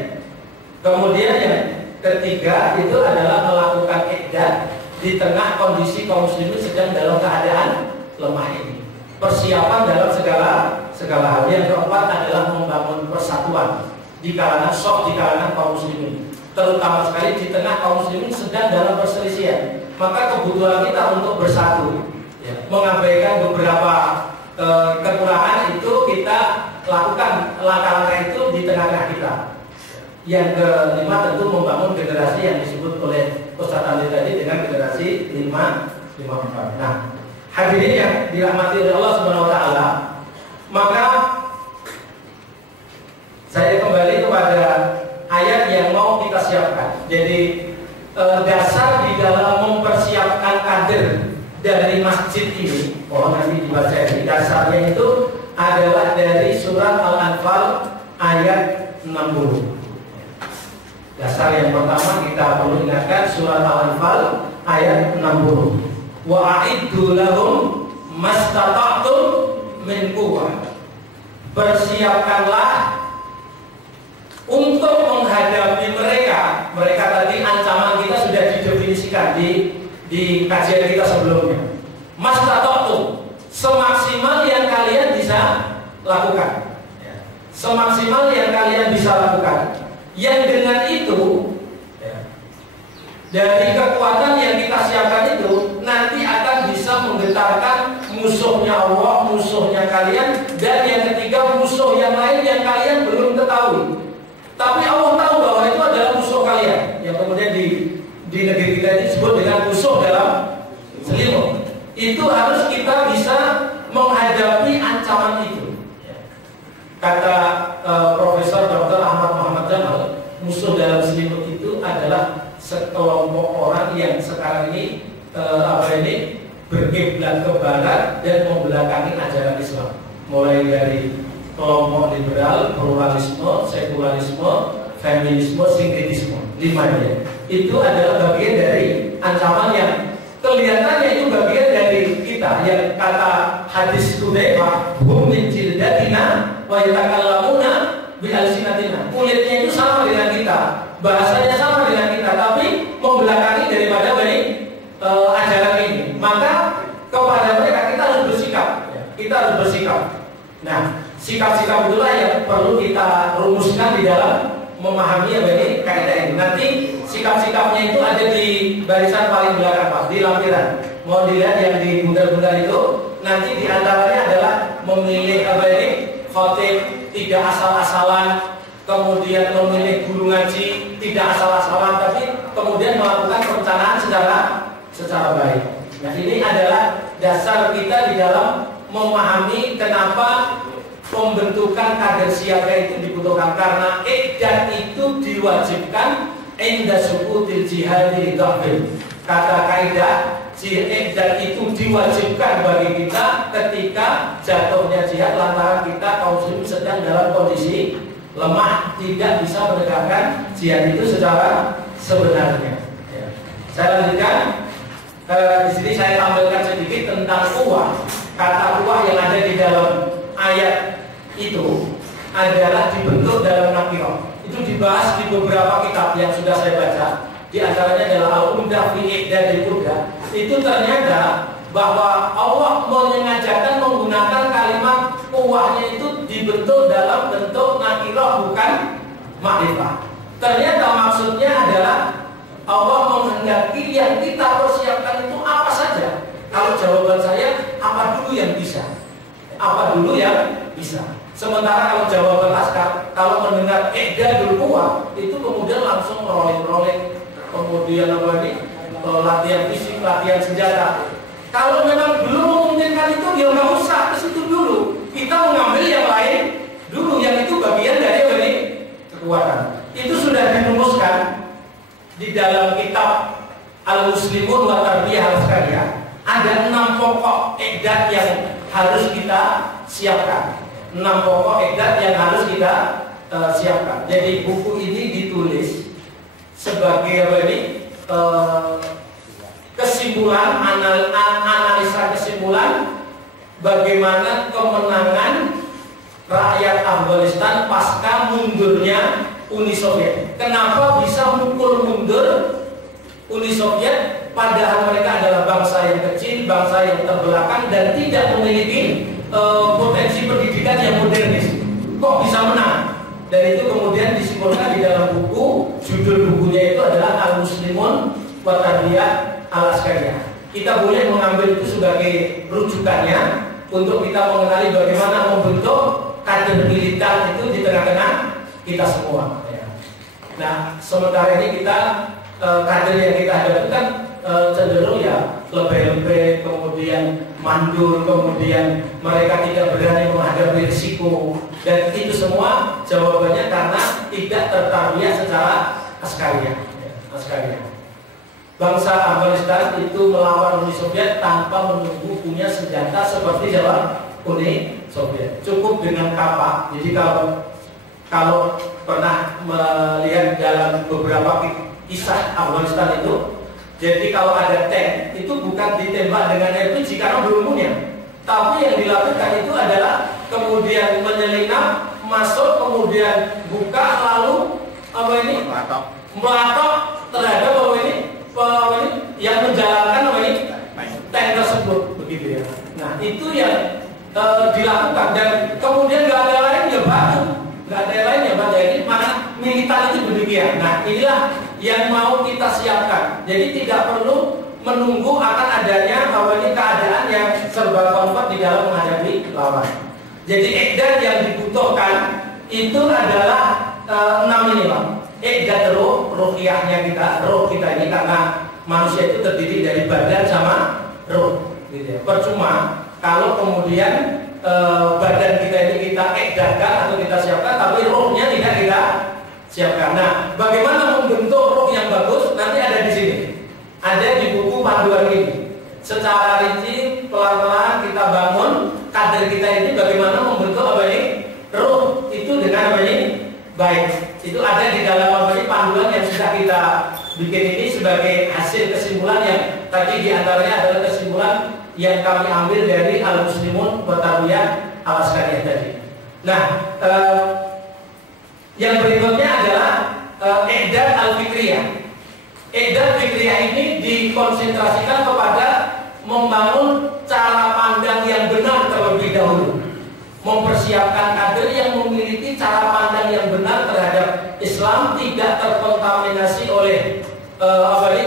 Kemudian yang ketiga itu adalah melakukan iqdad di tengah kondisi kaum muslimin sedang dalam keadaan lemah ini. Persiapan dalam segala hal. Yang keempat adalah membangun persatuan di kalangan kaum muslimin, terutama sekali di tengah kaum muslimin sedang dalam perselisihan. Maka kebutuhan kita untuk bersatu, mengabaikan beberapa kekurangan itu kita lakukan langkah-langkah itu di tengah-tengah kita. Yang kelima tentu membangun generasi yang disebut oleh Ustaz Andi tadi dengan generasi 554. Nah, hadirin yang dirahmati oleh Allah Subhanahu wa taala, maka saya kembali kepada ayat yang mau kita siapkan. Jadi dasar di dalam mempersiapkan kader dari masjid ini, nanti dibaca ini. Dasarnya itu adalah dari surat Al-Anfal ayat 60. Dasar yang pertama kita perlu ingatkan surat Al-Anfal ayat 60. Wa a'iddu lahum mastata'tum min quwwah. Persiapkanlah untuk menghadapi mereka. Mereka tadi ancaman kita sudah didefinisikan di kajian kita sebelumnya. Mastata'tum, semaksimal yang kalian bisa lakukan. Semaksimal yang kalian bisa lakukan. Yang dengan itu dari kekuatan yang kita siapkan itu nanti akan bisa menggetarkan musuhnya Allah, musuhnya kalian, dan yang ketiga musuh yang lain yang kalian belum ketahui. Tapi Allah tahu bahwa itu adalah musuh kalian, yang kemudian di negeri kita ini disebut dengan musuh dalam selimut. Itu harus kita bisa menghadapi ancaman itu. Kata Profesor Dr. Ahmad Muhammad Jamal, musuh dalam selimut itu adalah sekelompok orang yang sekarang ini berkiblat ke barat dan membelakangi ajaran Islam. Mulai dari kelompok liberal, pluralisme, sekularisme, feminisme, sinkretisme, 5 dia. Itu adalah bagian dari ancaman yang kelihatannya itu bagian dari kita. Yang kata hadis Hudzaifah, hum min jildatina wa yatakallamuna bi alsinatina. Kulitnya itu sama dengan kita, bahasanya sama dengan kita, tapi membelakangi daripada ajaran ini. Maka kepada mereka kita harus bersikap. Kita harus bersikap. Nah, sikap-sikap itulah yang perlu kita rumuskan di dalam memahami kaidah ini. Nanti sikap-sikapnya itu ada di barisan paling belakang, Pak, di lampiran. Mau dilihat yang di bundar-bundar itu, nanti diantaranya adalah memilih khotib tidak asal-asalan, kemudian memilih guru ngaji tidak asal-asalan, tapi kemudian melakukan perencanaan secara baik. Nah, ini adalah dasar kita di dalam memahami kenapa pembentukan kader siaga itu dibutuhkan, karena iqdad itu diwajibkan inda suqutil jihadi dhafil. Kata kaidah, iqdad itu diwajibkan bagi kita ketika jatuhnya jihad lantaran kita kaum muslimin sedang dalam kondisi lemah, tidak bisa menegakkan jihad itu secara sebenarnya. Saya lanjutkan. Di sini saya tampilkan sedikit tentang quwwah. Kata quwwah yang ada di dalam ayat itu adalah dibentuk dalam nakirah. Itu dibahas di beberapa kitab yang sudah saya baca. Di antaranya adalah Al-Umdah fi Ihdadil Quddah. Itu ternyata bahwa Allah menyengajakan menggunakan kalimat quwwahnya itu dibentuk dalam bentuk nakirah bukan makrifah. Ternyata maksudnya adalah Allah menghendaki yang kita persiapkan itu apa saja. Kalau jawaban saya, apa dulu yang bisa? Apa dulu yang bisa? Sementara kalau jawaban Askar, kalau mendengar Ihdadul Quwwah itu kemudian langsung rolling, kemudian apa ini? Latihan fisik, latihan senjata. Kalau memang belum memungkinkan itu, ya nggak usah ke situ dulu. Kita mengambil yang lain dulu, yang itu bagian dari apa ini? Kekuatan. Itu sudah dirumuskan di dalam kitab Al-Muslimun wa Tarbiyah Al-Askariyah. Ada 6 pokok ihdad yang harus kita siapkan. 6 pokok ihdad yang harus kita siapkan. Jadi buku ini ditulis sebagai apa ini? Kesimpulan, analisa kesimpulan bagaimana kemenangan rakyat Afghanistan pasca mundurnya Uni Soviet. Kenapa bisa mukul mundur Uni Soviet padahal mereka adalah bangsa yang kecil, bangsa yang terbelakang dan tidak memiliki potensi pendidikan yang modernis. Kok bisa menang? Dan itu kemudian disimpulkan di dalam buku. Judul bukunya itu adalah Al-Muslimun wa Tarbiyah Al-Askariyah. Kita boleh mengambil itu sebagai rujukannya untuk kita mengenali bagaimana membentuk kader militer itu di tengah-tengah kita semua. Nah, sementara ini kita kader yang kita hadapi kan cenderung ya lebih-lebih, kemudian mandur, kemudian mereka tidak berani menghadapi risiko, dan itu semua jawabannya karena tidak tertarbiyah secara askariyah. Bangsa Afghanistan itu melawan Uni Soviet tanpa menunggu punya senjata seperti Uni Soviet. Cukup dengan kapak. Jadi kalau pernah melihat dalam beberapa kisah Afghanistan itu, jadi kalau ada tank itu bukan ditembak dengan RPG karena belum punya, tapi yang dilakukan itu adalah kemudian menyelinap masuk, kemudian buka, lalu apa ini melatok terhadap apa ini yang menjalankan apa ini tank tersebut, begitu ya. Nah itu yang dilakukan, dan kemudian nggak ada lain ya batu. Nggak ada yang lain ya Pak, jadi mana militan itu demikian. Nah inilah yang mau kita siapkan. Jadi tidak perlu menunggu akan adanya keadaan yang serba konflik di dalam menghadapi lawan. Jadi ihdad yang dibutuhkan itu adalah 6 ini Pak. Ihdad ruhiyahnya kita, roh kita ini, karena manusia itu terdiri dari badan sama roh, gitu ya. Percuma kalau kemudian badan kita ini kita edarkan atau kita siapkan, tapi rohnya tidak kita siapkan. Nah, bagaimana membentuk roh yang bagus? Nanti ada di sini, ada di buku panduan ini. Secara rinci, pelan-pelan kita bangun kader kita ini, bagaimana membentuk apa ini roh itu dengan apa ini baik. Itu ada di dalam apa ini panduan yang sudah kita bikin ini sebagai hasil kesimpulan yang tadi diantaranya adalah kesimpulan yang kami ambil dari Al-Muslimun wa Tarbiyah Al-Askariyah tadi. Nah, yang berikutnya adalah ihdad al-fikriyah. Ihdad fikriyah ini dikonsentrasikan kepada membangun cara pandang yang benar terlebih dahulu, mempersiapkan kader yang memiliki cara pandang yang benar terhadap Islam, tidak terkontaminasi oleh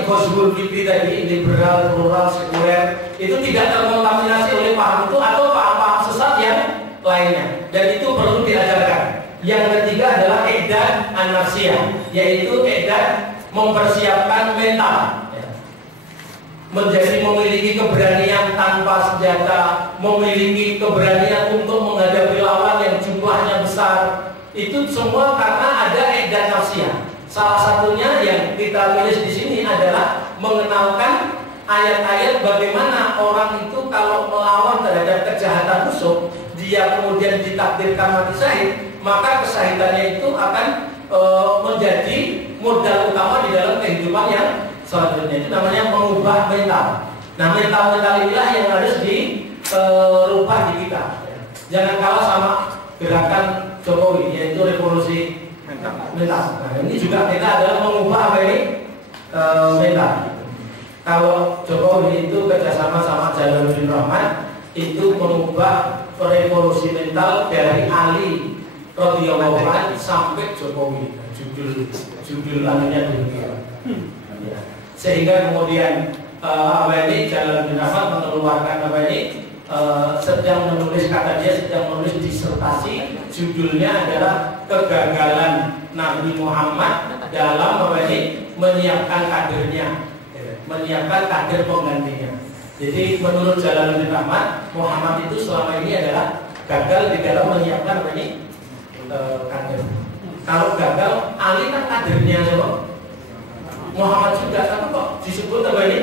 Ghazwul Fikri tadi, liberal, plural, sekuler, itu tidak terkontaminasi oleh paham itu atau paham-paham sesat yang lainnya, dan itu perlu diajarkan. Yang ketiga adalah ihdad an-nafsiyah, yaitu ihdad mempersiapkan mental, menjadi memiliki keberanian tanpa senjata, memiliki keberanian untuk menghadapi lawan yang jumlahnya besar. Itu semua karena ada ihdad nafsiyah. Salah satunya yang kita tulis di sini adalah mengenalkan ayat-ayat bagaimana orang itu kalau melawan terhadap kejahatan musuh, dia kemudian ditakdirkan mati syahid, maka kesyahidannya itu akan menjadi modal utama di dalam kehidupan yang selanjutnya. Itu namanya mengubah mental. Nah, mental-mental inilah yang harus dirubah di kita. Jangan kalah sama gerakan Jokowi, yaitu revolusi mental. Nah, ini juga kita adalah mengubah apa ini mental. Kalau Jokowi itu kerjasama sama Jalaluddin Rahman itu mengubah revolusi mental dari Ali radhiyallahu anhu sampai Jokowi. Judul lainnya demikian. Sehingga kemudian ini Jalaluddin Rahman mengeluarkan sedang menulis, kata dia sedang menulis disertasi, judulnya adalah kegagalan Nabi Muhammad dalam menyiapkan kadernya, menyiapkan kader penggantinya. Jadi menurut Jalaluddin Rahman, Muhammad itu selama ini adalah gagal di dalam menyiapkan kader. Kalau gagal, Ali kan kadernya loh. Muhammad juga, tapi kok disebut apa ini?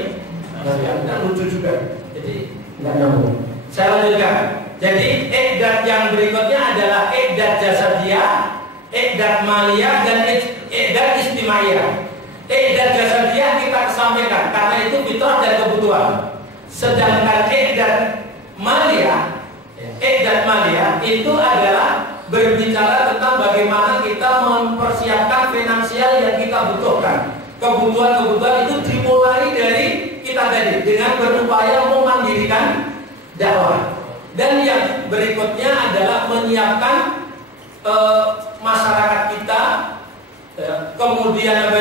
Kan lucu juga. Jadi nggak nyambung. Saya lanjutkan. Jadi iqdad yang berikutnya adalah iqdad jasadiyah, iqdad maliyah, dan iqdad istimaiyah. Iqdad jasadiyah kita kesampaikan karena itu fitrah dan kebutuhan. Sedangkan iqdad maliyah itu adalah berbicara tentang bagaimana kita mempersiapkan finansial yang kita butuhkan. Kebutuhan-kebutuhan itu dimulai dari kita tadi dengan berupaya memandirikan dakwah. Dan yang berikutnya adalah menyiapkan masyarakat kita, kemudian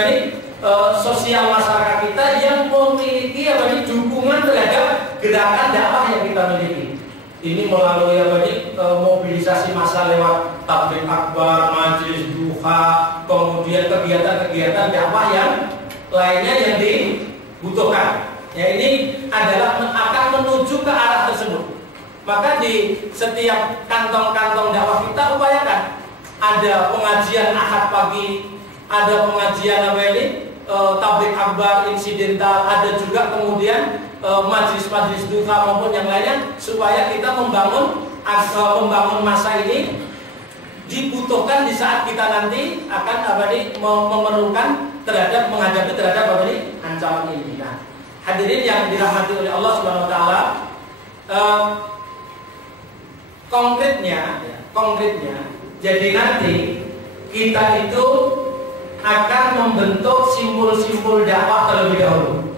sosial masyarakat kita yang memiliki dukungan terhadap gerakan dakwah yang kita miliki. Ini melalui mobilisasi massa lewat tabligh akbar, majelis duha, kemudian kegiatan-kegiatan dakwah yang lainnya yang dibutuhkan. Ya, ini adalah akan menuju ke arah tersebut. Maka di setiap kantong-kantong dakwah kita upayakan ada pengajian Ahad pagi, ada pengajian tabligh akbar insidental, ada juga kemudian majelis-majelis duha maupun yang lainnya, supaya kita membangun masa ini dibutuhkan di saat kita nanti akan memerlukan menghadapi terhadap ancaman ini. Nah, hadirin yang dirahmati oleh Allah Subhanahu Wa Taala, konkretnya, jadi nanti kita itu akan membentuk simbol-simbol dakwah terlebih dahulu.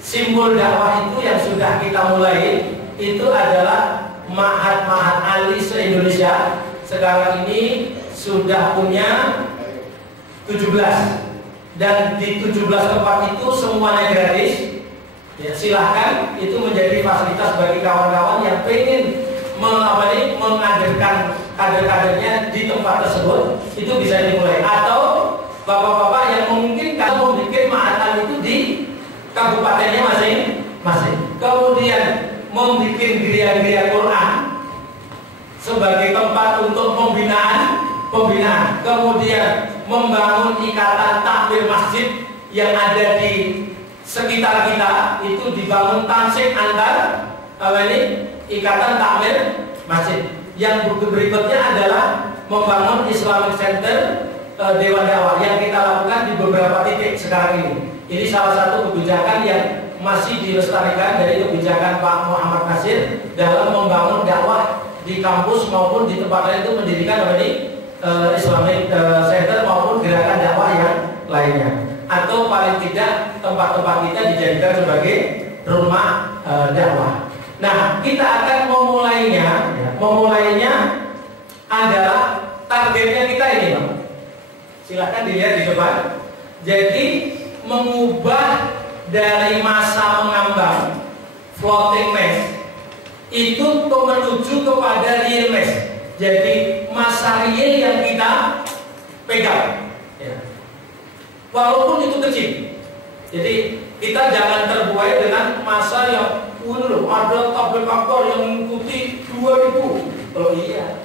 Simbol dakwah itu yang sudah kita mulai itu adalah Ma'had Ali se-Indonesia. Sekarang ini sudah punya 17, dan di 17 tempat itu semuanya gratis. Ya, silahkan, itu menjadi fasilitas bagi kawan-kawan yang pengen mengajarkan kader-kadernya di tempat tersebut. Itu bisa dimulai, atau bapak-bapak yang memungkinkan membuat Ma'had Ali itu di kabupatennya masing-masing. Kemudian membuat geria-geria Quran sebagai tempat untuk pembinaan. Kemudian membangun ikatan takmir masjid yang ada di sekitar kita, itu dibangun tansik antar ikatan takmir masjid. Yang berikutnya adalah membangun Islamic Center Dewan Dakwah yang kita lakukan di beberapa titik sekarang ini. Ini salah satu kebijakan yang masih dilestarikan dari kebijakan Pak Muhammad Nasir dalam membangun dakwah di kampus maupun di tempat lain, itu mendirikan Islamic Center maupun gerakan dakwah yang lainnya. Atau paling tidak tempat-tempat kita dijadikan sebagai rumah dakwah. Nah, kita akan memulainya adalah targetnya kita ini, Pak. Silahkan dilihat di depan. Jadi mengubah dari masa mengambang floating mass itu menuju kepada real mass. Jadi masa real yang kita pegang, ya. Walaupun itu kecil. Jadi kita jangan terbuai dengan masa yang ada tabligh akbar yang mengikuti 2000. Oh iya,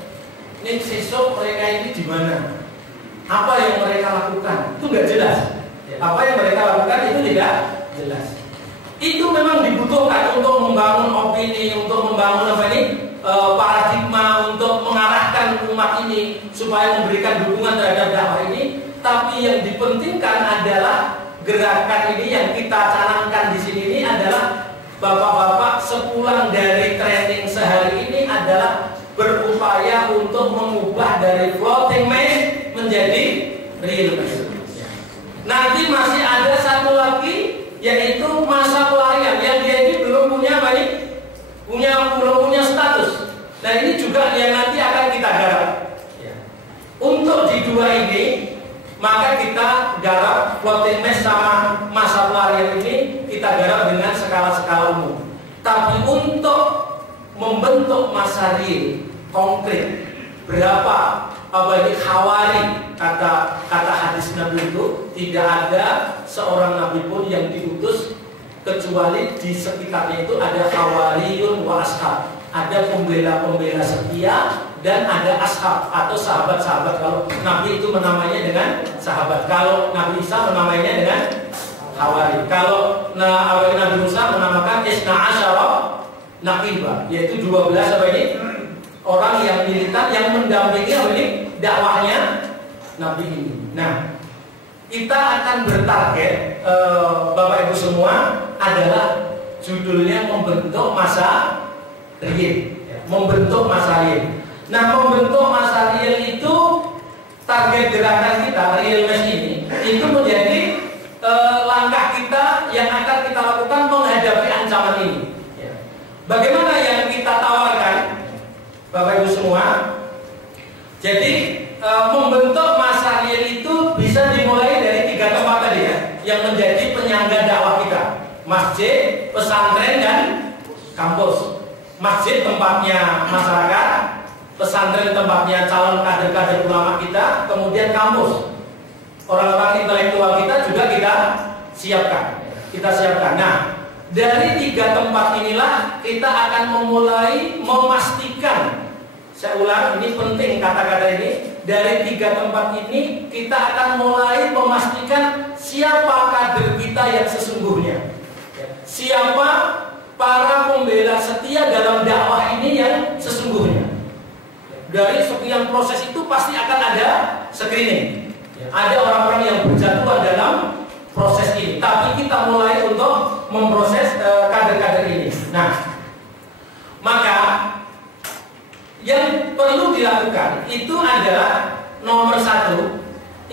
ini sesok mereka ini di mana? Apa yang mereka lakukan? Itu nggak jelas. Apa yang mereka lakukan itu tidak jelas. Itu memang dibutuhkan untuk membangun opini, untuk membangun paradigma, untuk mengarahkan umat ini supaya memberikan dukungan terhadap dakwah ini. Tapi yang dipentingkan adalah gerakan ini yang kita canangkan di sini ini adalah bapak-bapak sepulang dari training sehari ini adalah berupaya untuk mengubah dari floating mass menjadi real mass. Nanti masih ada satu lagi, yaitu masa pelarian yang dia ini belum punya belum punya status. Nah ini juga yang nanti akan kita garap. Untuk di dua ini, maka kita garap floating mass sama masa pelarian ini kita garap dengan skala-skala umum. Tapi untuk membentuk masa real konkret, berapa khawari kata hadis Nabi itu, tidak ada seorang nabi pun yang diutus kecuali di sekitarnya itu ada khawariyun wa ashab, ada pembela-pembela setia dan ada ashab atau sahabat-sahabat. Kalau Nabi itu menamainya dengan sahabat, kalau Nabi Isa menamainya dengan khawari, kalau Nabi Musa menamakan isna asyara naqibah, yaitu 12 orang yang militan yang mendampingi dakwahnya Nabi ini. Nah, kita akan bertarget Bapak Ibu semua adalah judulnya membentuk masa real, membentuk masa real. Nah, membentuk masa real itu target gerakan kita real mass ini itu menjadi langkah kita yang akan kita lakukan menghadapi ancaman ini. Bagaimana yang kita tawarkan Bapak Ibu semua? Jadi membentuk masa real itu bisa dimulai dari 3 tempat tadi ya, yang menjadi penyangga dakwah kita: masjid, pesantren, dan kampus. Masjid tempatnya masyarakat, pesantren tempatnya calon kader-kader ulama kita, kemudian kampus orang-orang intelektual kita juga kita siapkan. Nah, dari 3 tempat inilah kita akan memulai memastikan. Saya ulang, ini penting kata-kata ini. Dari 3 tempat ini kita akan mulai memastikan siapa kader kita yang sesungguhnya, siapa para pembela setia dalam dakwah ini yang sesungguhnya. Dari sekian proses itu pasti akan ada screening. Ada orang-orang yang berjatuhan dalam proses ini, tapi kita mulai untuk memproses kader-kader ini. Nah, maka yang perlu dilakukan itu adalah nomor 1,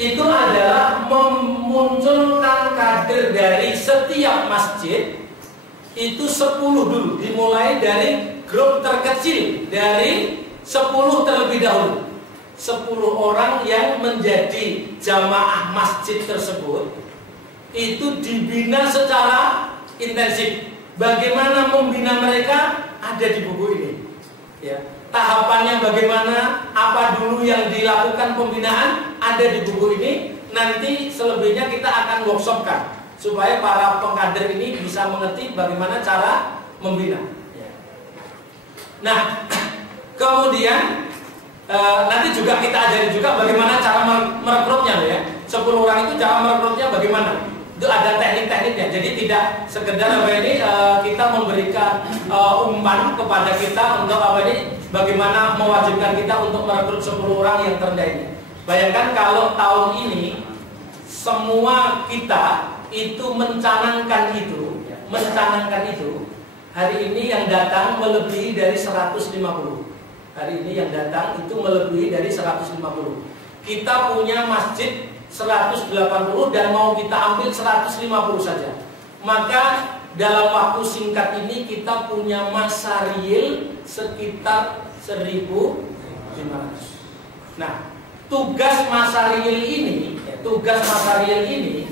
itu adalah memunculkan kader dari setiap masjid itu 10 dulu, dimulai dari grup terkecil, dari 10 terlebih dahulu. 10 orang yang menjadi jamaah masjid tersebut itu dibina secara intensif. Bagaimana membina mereka ada di buku ini. Ya. Tahapannya bagaimana, apa dulu yang dilakukan pembinaan ada di buku ini. Nanti selebihnya kita akan workshopkan supaya para pengkader ini bisa mengerti bagaimana cara membina. Nah, kemudian nanti juga kita ajari juga bagaimana cara merekrutnya ya. 10 orang itu cara merekrutnya bagaimana. Itu ada teknik-tekniknya. Jadi tidak sekedar kita memberikan umpan kepada kita untuk bagaimana mewajibkan kita untuk merekrut 10 orang yang terendah ini. Bayangkan kalau tahun ini semua kita itu mencanangkan itu, hari ini yang datang melebihi dari 150. Hari ini yang datang itu melebihi dari 150. Kita punya masjid 180 dan mau kita ambil 150 saja. Maka dalam waktu singkat ini kita punya masa real sekitar 1.500. Nah, tugas masa real ini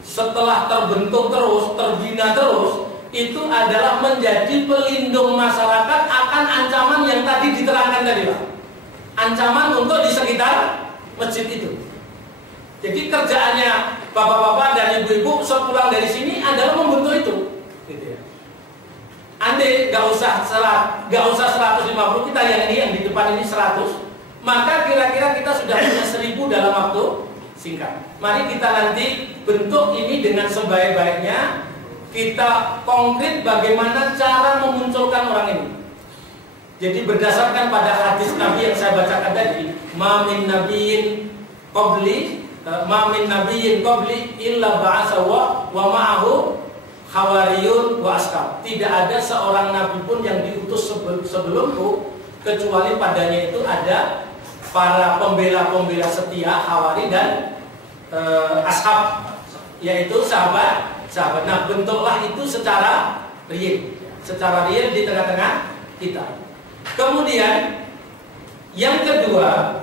setelah terbentuk terus, terbina terus, itu adalah menjadi pelindung masyarakat akan ancaman yang tadi diterangkan tadi Pak. Ancaman untuk di sekitar masjid itu. Jadi kerjaannya bapak-bapak dan ibu-ibu sepulang dari sini adalah membentuk itu. Gitu ya. Andai nggak usah 150, kita yang di depan ini 100, maka kira-kira kita sudah punya 1000 dalam waktu singkat. Mari kita nanti bentuk ini dengan sebaik-baiknya. Kita konkret bagaimana cara memunculkan orang ini. Jadi berdasarkan pada hadis Nabi yang saya bacakan tadi, ma min nabiyyin qabli illa ba'atsa wa ma'ahu hawariyun wa ashab. Tidak ada seorang nabi pun yang diutus sebelumku kecuali padanya itu ada para pembela-pembela setia, hawari dan ashab, yaitu sahabat. Nah, bentuklah itu secara real di tengah-tengah kita. Kemudian yang kedua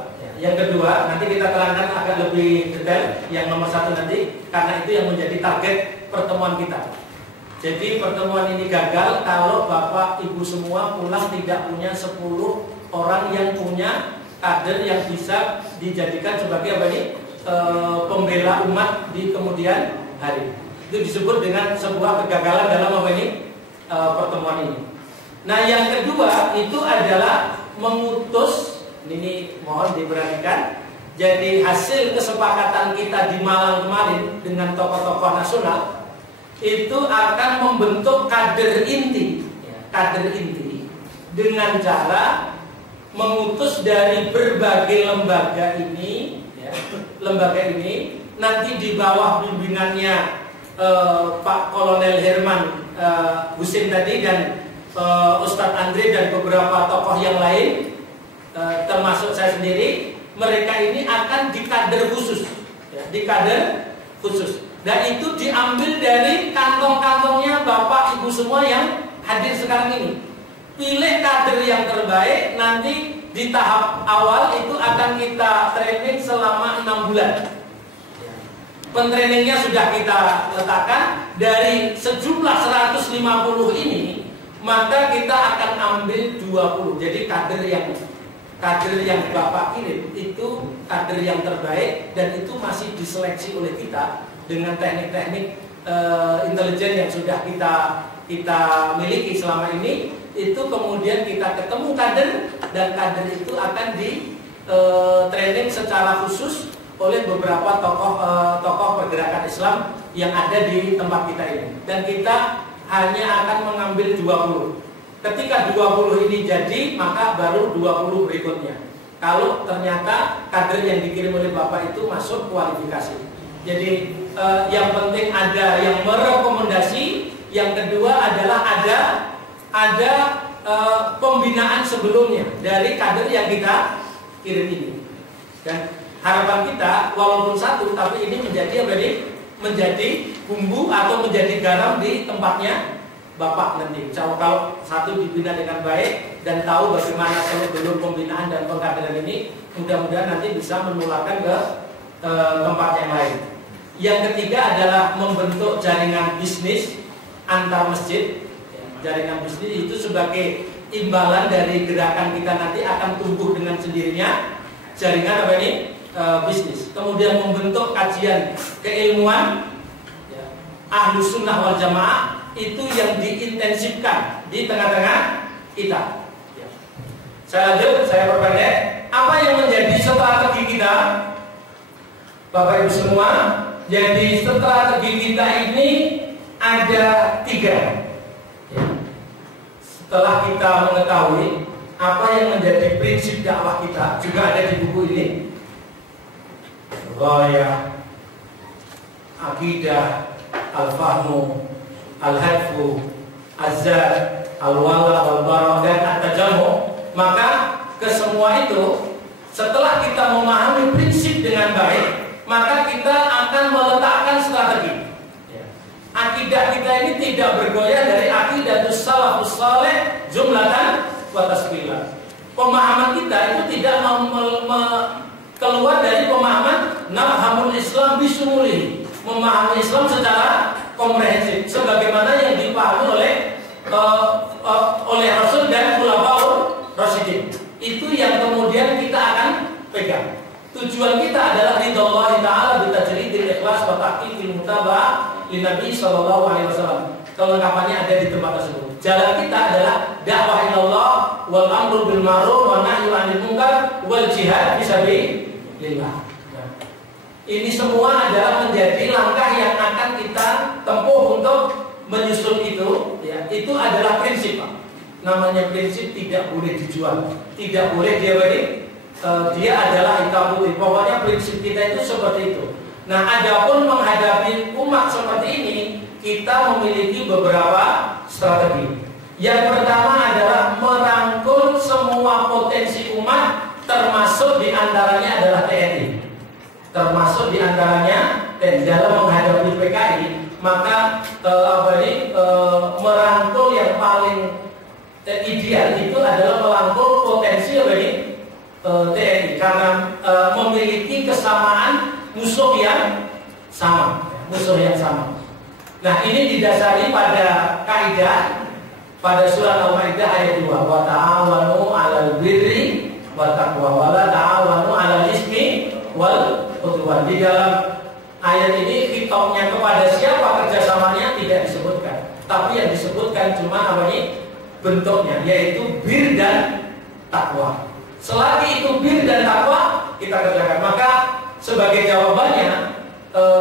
nanti kita terangkan agak lebih detail yang nomor 1 nanti, karena itu yang menjadi target pertemuan kita. Jadi pertemuan ini gagal kalau Bapak Ibu semua pulang tidak punya 10 orang yang punya kader yang bisa dijadikan sebagai apa ini, pembela umat di kemudian hari. Itu disebut dengan sebuah kegagalan dalam apa ini, pertemuan ini. Nah, yang kedua itu adalah mengutus, ini mohon diperhatikan. Jadi hasil kesepakatan kita di Malang kemarin dengan tokoh-tokoh nasional itu akan membentuk kader inti dengan cara mengutus dari berbagai lembaga ini, nanti di bawah bimbingannya Pak Kolonel Herman Husin tadi dan Ustadz Andre dan beberapa tokoh yang lain, termasuk saya sendiri. Mereka ini akan dikader khusus, dan itu diambil dari kantong-kantongnya Bapak Ibu semua yang hadir sekarang ini. Pilih kader yang terbaik, nanti di tahap awal itu akan kita training selama 6 bulan. Pentrainingnya sudah kita letakkan dari sejumlah 150 ini, maka kita akan ambil 20. Jadi kader yang Bapak kirim itu kader yang terbaik, dan itu masih diseleksi oleh kita dengan teknik-teknik intelijen yang sudah kita miliki selama ini. Itu kemudian kita ketemu kader, dan kader itu akan di training secara khusus oleh beberapa tokoh pergerakan Islam yang ada di tempat kita ini, dan kita hanya akan mengambil 20. Ketika 20 ini jadi, maka baru 20 berikutnya. Kalau ternyata kader yang dikirim oleh Bapak itu masuk kualifikasi. Jadi yang penting ada yang merekomendasi. Yang kedua adalah ada pembinaan sebelumnya dari kader yang kita kirim ini. Dan harapan kita walaupun satu, tapi ini menjadi apa ini? Menjadi bumbu atau menjadi garam di tempatnya Bapak nanti. Kalau satu dibina dengan baik dan tahu bagaimana seluk-beluk pembinaan dan pengkaderan ini, mudah-mudahan nanti bisa menularkan ke tempat yang lain. Yang ketiga adalah membentuk jaringan bisnis antar masjid. Jaringan bisnis itu sebagai imbalan dari gerakan kita nanti akan tumbuh dengan sendirinya. Jaringan apa ini? Bisnis. Kemudian membentuk kajian keilmuan, Ahlus Sunnah wal Jamaah, itu yang diintensifkan di tengah-tengah kita. Saya perpendek. Apa yang menjadi strategi kita, Bapak Ibu semua? Jadi strategi kita ini ada 3. Setelah kita mengetahui apa yang menjadi prinsip dakwah kita, juga ada di buku ini. Ghayah, akidah, al-fahmu, al-hadfu, az-zat, al-wala, wal-bara, dan at-tajamu. Maka kesemua itu setelah kita memahami prinsip dengan baik, maka kita akan meletakkan strategi. Akidah kita ini tidak bergoyah dari aqidatus salafus saleh jumlatan wa tasbilan. Pemahaman kita itu tidak keluar dari pemahaman nafhamul Islam bisumuli, memahami Islam secara komprehensif sebagaimana yang dipahami oleh Rasul dan Khulafaur Rasyidin. Itu yang kemudian kita akan pegang. Tujuan kita adalah ridha Ta'ala bitajridil ikhlas wa tahqiqil mutaba'ah li Nabi sallallahu alaihi wasallam. Kelengkapannya ada di tempat tersebut. Jalan kita adalah dakwah ilallah wal amru bil ma'ruf wa nahyu 'anil munkar wal jihad fisabilillah. Nah, ini semua adalah menjadi langkah yang akan kita tempuh untuk menyusun itu, ya. Itu adalah prinsip, Pak. Namanya prinsip tidak boleh dijual, tidak boleh dia adalah hitam putih. Pokoknya prinsip kita itu seperti itu. Nah, adapun menghadapi umat seperti ini, kita memiliki beberapa strategi. Yang pertama adalah merangkul semua potensi umat, termasuk diantaranya adalah TNI. Termasuk diantaranya dan dalam menghadapi PKI, maka merangkul yang paling ideal itu adalah merangkul potensi TNI karena memiliki kesamaan musuh yang sama. Nah, ini didasari pada kaidah pada surat Al-Maidah ayat 2, wa ta'awanu 'alal birri wa taqwa wa la ta'awanu 'alal ismi wal udwan. Di dalam ayat ini khitabnya kepada siapa kerjasamanya tidak disebutkan, tapi yang disebutkan cuma bentuknya, yaitu bir dan takwa. Selagi itu bir dan takwa kita kerjakan. Maka sebagai jawabannya,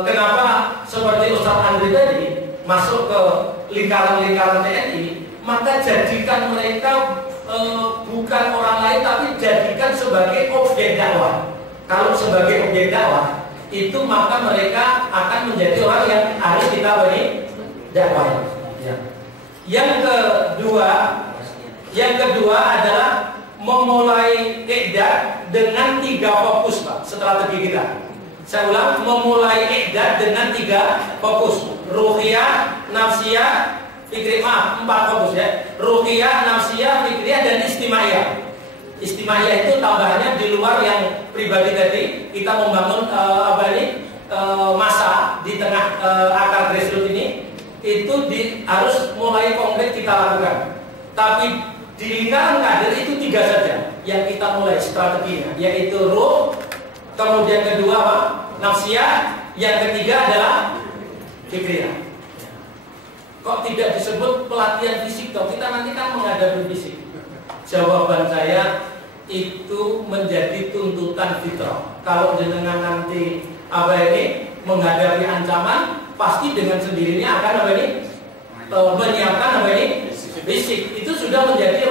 kenapa seperti Ustaz Andri tadi masuk ke lingkaran-lingkaran TNI, maka jadikan mereka bukan orang lain, tapi jadikan sebagai objek dakwah. Kalau sebagai objek dakwah, itu maka mereka akan menjadi orang yang harus kita beri dakwah. Yang kedua adalah memulai i'dad dengan 3 fokus, Pak, strategi kita. Saya ulang, memulai i'dad dengan 3 fokus: ruhiyah, nafsiyah, fikriyah. 4 fokus ya. Ruhiyah, nafsiyah, fikriyah, dan istimaiyah. Istimaiyah itu tambahannya di luar yang pribadi tadi. Kita membangun masa di tengah akar grassroots ini, itu harus mulai konkret kita lakukan. Tapi di lingkaran kader itu 3 saja yang kita mulai strateginya, yaitu ruh, kemudian kedua nafsiyah, yang ketiga adalah fikriyah. Kok tidak disebut pelatihan fisik toh? Kita nanti kan menghadapi fisik. Jawaban saya, itu menjadi tuntutan fitrah. Kalau jenengan nanti menghadapi ancaman, pasti dengan sendirinya akan menyiapkan fisik. Itu sudah menjadi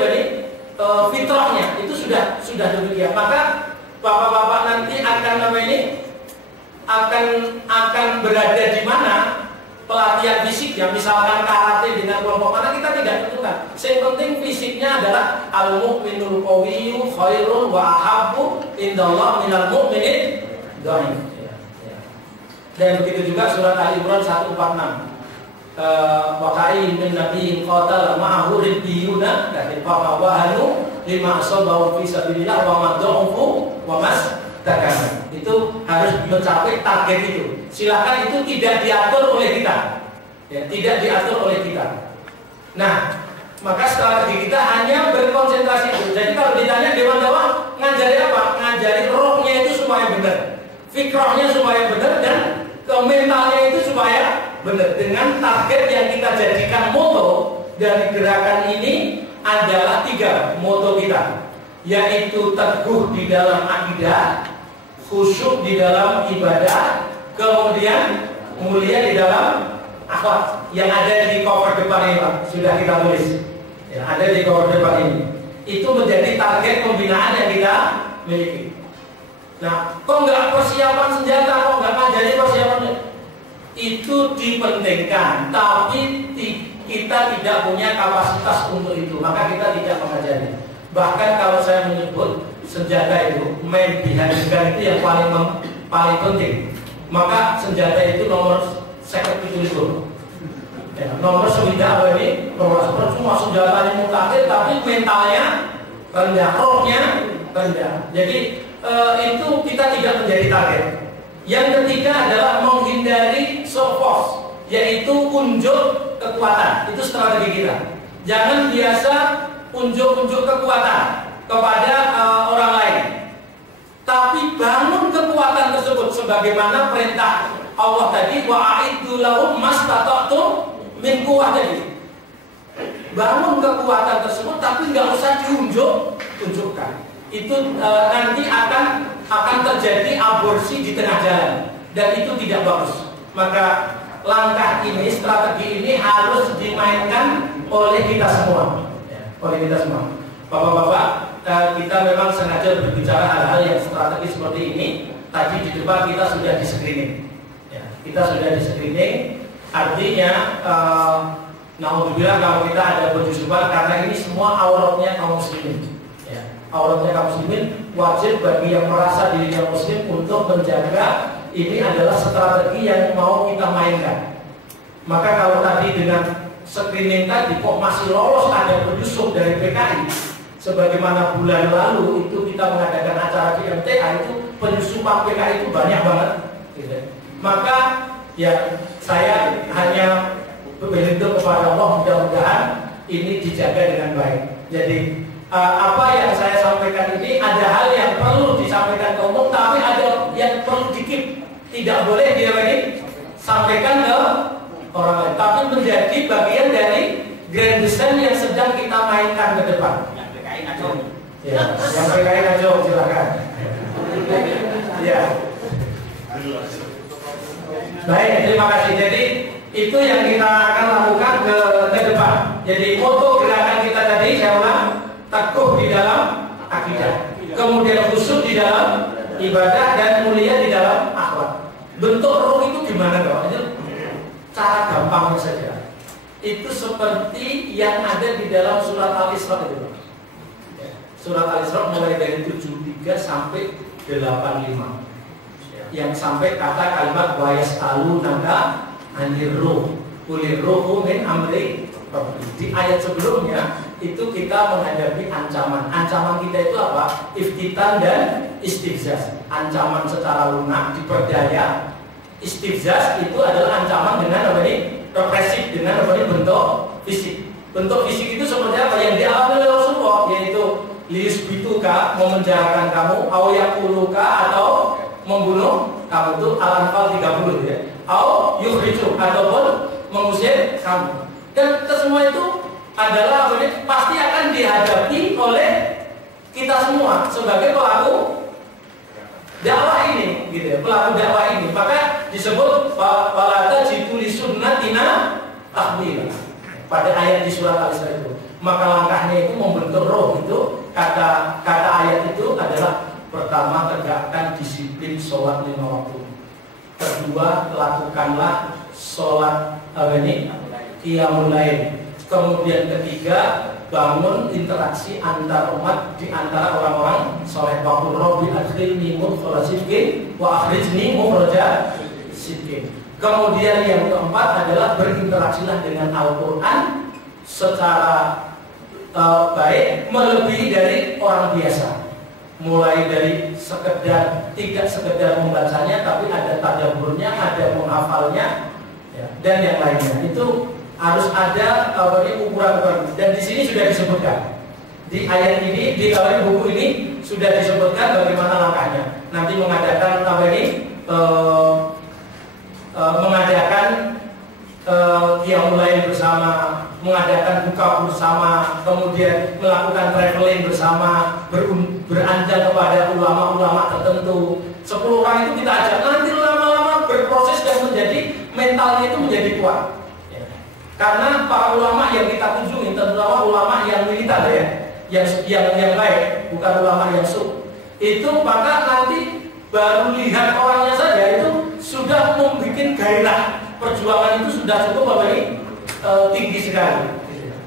fitrahnya. Itu sudah demikian. Maka bapak-bapak nanti akan berada di mana pelatihan fisiknya, misalkan karate dengan kelompok mana, kita tidak tentukan. Yang penting fisiknya adalah al-mu'minul qawiyyu khairun wa ahabbu indallah minal mu'minin dhaif. Dan begitu juga surat Ali Imran 146. Wa ka'ayyin min nabiyyin qatala ma'ahu ribbiyuna fa wahanu lima asabahu fi sabilillah wa mad'ufu wa mastakana. Itu harus mencapai target itu. Silakan, itu tidak diatur oleh kita, ya, tidak diatur oleh kita. Nah, maka strategi kita hanya berkonsentrasi itu. Jadi kalau ditanya Dewan Dakwah ngajari apa? Ngajari rohnya itu supaya benar, fikrahnya supaya benar, dan mentalnya itu supaya benar. Dengan target yang kita jadikan moto dari gerakan ini adalah 3 moto kita, yaitu teguh di dalam akidah, khusyuk di dalam ibadah, kemudian mulia di dalam akhlak. Yang ada di cover depan ini, Pak, sudah kita tulis. Ya, ada di cover depan ini. Itu menjadi target pembinaan yang kita miliki. Nah, kok nggak persiapan senjata, kok nggak ngajari persiapan? Itu dipentingkan, tapi kita tidak punya kapasitas untuk itu, maka kita tidak mengajari. Bahkan kalau saya menyebut senjata itu, main behind gun itu yang paling penting. Maka senjata itu nomor 170. Ya, nomor 9 nomor 10, semua senjatanya mutakhir, tapi mentalnya rendah, rohnya rendah. Jadi itu kita tidak menjadi target. Yang ketiga adalah menghindari show force, yaitu unjuk kekuatan. Itu strategi kita. Jangan biasa unjuk-unjuk kekuatan kepada orang lain, tapi bangun kekuatan tersebut sebagaimana perintah Allah tadi, wa'iddu lahum mastata'tum min quwwah tadi. Bangun kekuatan tersebut, tapi nggak usah diunjuk-unjukkan. Itu nanti akan terjadi aborsi di tengah jalan, dan itu tidak bagus. Maka langkah ini, strategi ini harus dimainkan oleh kita semua, oleh kita semua. Bapak-bapak, kita memang sengaja berbicara hal-hal yang strategi seperti ini. Tadi di depan kita sudah di screening, ya, kita sudah di screening. Artinya naudzubillah kalau kita ada baju jubah, karena ini semua auratnya kaum muslimin. Ya, auratnya kaum muslimin, wajib bagi yang merasa dirinya muslim untuk menjaga. Ini adalah strategi yang mau kita mainkan. Maka kalau tadi dengan screening tadi kok masih lolos ada penyusup dari PKI, sebagaimana bulan lalu itu kita mengadakan acara di MTA, itu penyusupan PKI itu banyak banget gitu. Maka ya saya hanya berdoa kepada Allah mudah-mudahan ini dijaga dengan baik. Jadi apa yang saya sampaikan ini ada hal yang perlu disampaikan ke umum, tapi ada yang perlu dikit, tidak boleh dia ini sampaikan ke orang lain, tapi menjadi bagian dari grand design yang sedang kita mainkan ke depan. Yang PKI kacau. Ya, yang PKI kacau silakan. Ya. Baik, terima kasih. Jadi itu yang kita akan lakukan ke depan. Jadi moto gerakan kita tadi saya ulang, teguh di dalam akidah, kemudian khusyuk di dalam ibadah, dan mulia di dalam akhlak. Bentuk ruh itu gimana dong? Itu cara gampangnya saja. Itu seperti yang ada di dalam surat Al-Isra itu. Surat Al-Isra mulai dari 73 sampai 85. Yang sampai kata kalimat wa yas'alunaka 'anir ruh qulir ruhu min amri rabbi. Di ayat sebelumnya itu kita menghadapi ancaman. Ancaman kita itu apa? Iftitan dan istifzaz. Ancaman secara lunak, diperdaya. Istifzaz itu adalah ancaman dengan apa ini? Represif, dengan apa ini? Bentuk fisik. Bentuk fisik itu seperti apa? Yang dialami oleh Rasulullah, yaitu liyusbituka, memenjarakan kamu, au yaquluka, atau membunuh kamu. Itu Al-Anfal 30 ya. Au yukhrijuk, ataupun mengusir kamu. Dan semua itu adalah apa ini? Pasti akan dihadapi oleh kita semua sebagai pelaku dakwah ini, gitu ya, pelaku dakwah ini. Maka disebut walata jibuli sunnatina tahmila pada ayat di surat Al-Isra itu. Maka langkahnya itu membentuk roh itu. Kata ayat itu adalah pertama, tegakkan disiplin sholat 5 waktu. Kedua, lakukanlah sholat qiyamul lail. Kemudian ketiga, bangun interaksi antar umat di antara orang-orang soleh. Waqul rabbi adkhilni mudkhala sidqin wa akhrijni mukhraja sidqin. Kemudian yang keempat adalah berinteraksilah dengan Al-Quran secara baik, melebihi dari orang biasa. Mulai dari tidak sekedar membacanya, tapi ada tadabburnya, ada menghafalnya, ya, dan yang lainnya. Itu harus ada ukuran-ukuran. Dan di sini sudah disebutkan. Di ayat ini, di buku ini sudah disebutkan bagaimana langkahnya. Nanti mengadakan mengadakan qiyamul lail bersama, mengadakan buka bersama, kemudian melakukan traveling bersama, beranjak kepada ulama-ulama tertentu. 10 orang itu kita ajak, nanti lama-lama berproses dan menjadi mentalnya itu menjadi kuat. Karena para ulama yang kita kunjungi, terutama ulama yang militan ya, yang baik, bukan ulama yang sub. Itu maka nanti baru lihat orangnya saja itu sudah membuat gairah. Perjuangan itu sudah cukup tinggi sekali.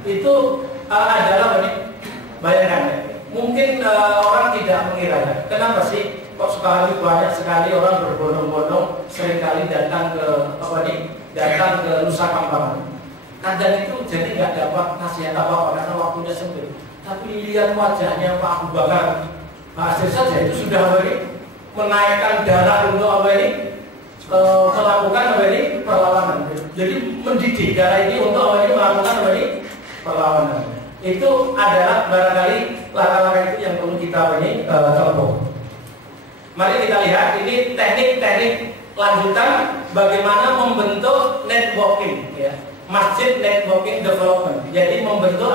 Itu adalah bayangkan. Mungkin orang tidak mengira, kenapa sih kok sekali banyak sekali orang berbondong-bondong seringkali datang ke Nusa Kambangan. Kadang itu jadi nggak dapat nasihat apa-apa karena waktunya sempit. Tapi lihat wajahnya Pak Abu Bakar, Pak Asir saja itu sudah menaikkan darah untuk melakukan perlawanan. Jadi mendidik darah ini untuk melakukan perlawanan. Itu adalah barangkali langkah-langkah itu yang perlu kita tempuh. Mari kita lihat ini teknik-teknik lanjutan bagaimana membentuk networking, ya. Masjid networking development. Jadi membentuk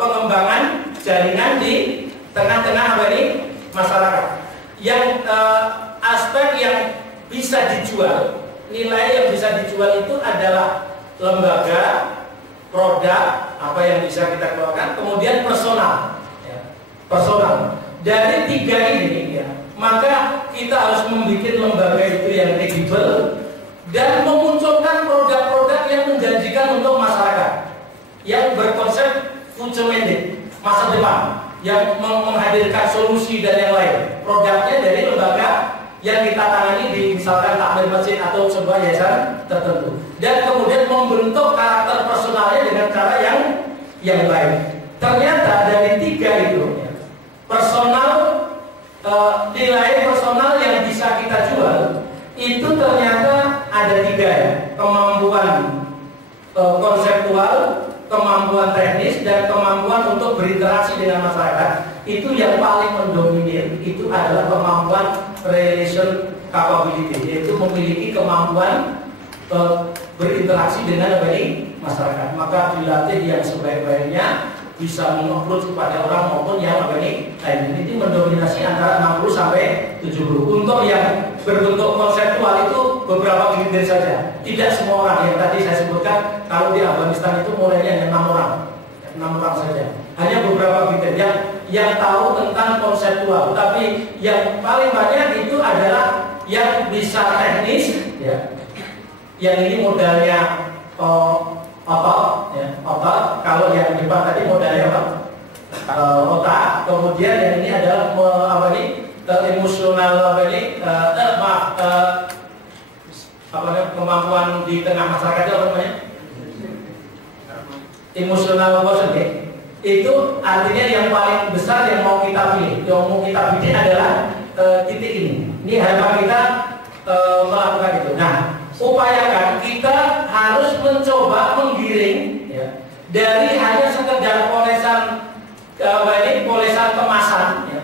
pengembangan jaringan di tengah-tengah masyarakat. Yang aspek yang bisa dijual, nilai yang bisa dijual itu adalah lembaga, produk, apa yang bisa kita keluarkan, kemudian personal, ya. Personal. Dari 3 ini, ya, maka kita harus membuat lembaga itu yang kredibel dan memunculkan future mandate, masa depan yang menghadirkan solusi dan yang lain. Produknya dari lembaga yang kita tangani di misalkan takmir masjid atau sebuah yayasan tertentu, dan kemudian membentuk karakter personalnya dengan cara yang lain. Ternyata dari tiga itu personal, nilai personal yang bisa kita jual itu ternyata ada tiga ya: kemampuan konseptual, kemampuan teknis, dan kemampuan untuk berinteraksi dengan masyarakat. Itu yang paling mendominir itu adalah kemampuan relation capability, yaitu memiliki kemampuan berinteraksi dengan masyarakat. Maka dilatih yang sebaik-baiknya, bisa meng-approach kepada orang maupun yang ini mendominasi antara 60 sampai 70. Untuk yang berbentuk konseptual itu beberapa kriteria saja. Tidak semua orang yang tadi saya sebutkan. Kalau di Afghanistan itu mulainya hanya 6 orang saja. Hanya beberapa kriteria yang tahu tentang konseptual. Tapi yang paling banyak itu adalah yang bisa teknis, ya. Yang ini modalnya otot, ya, otot. Kalau yang depan tadi modalnya otak. Kemudian yang ini adalah emosional kemampuan di tengah masyarakat itu apa namanya? Emosional quotient, ya. Itu artinya yang paling besar yang mau kita pilih, yang mau kita bidik adalah titik ini. Ini harapan kita melakukan itu. Nah, upayakan kita harus mencoba menggiring, ya, dari hanya sekedar polesan kemasan, ya,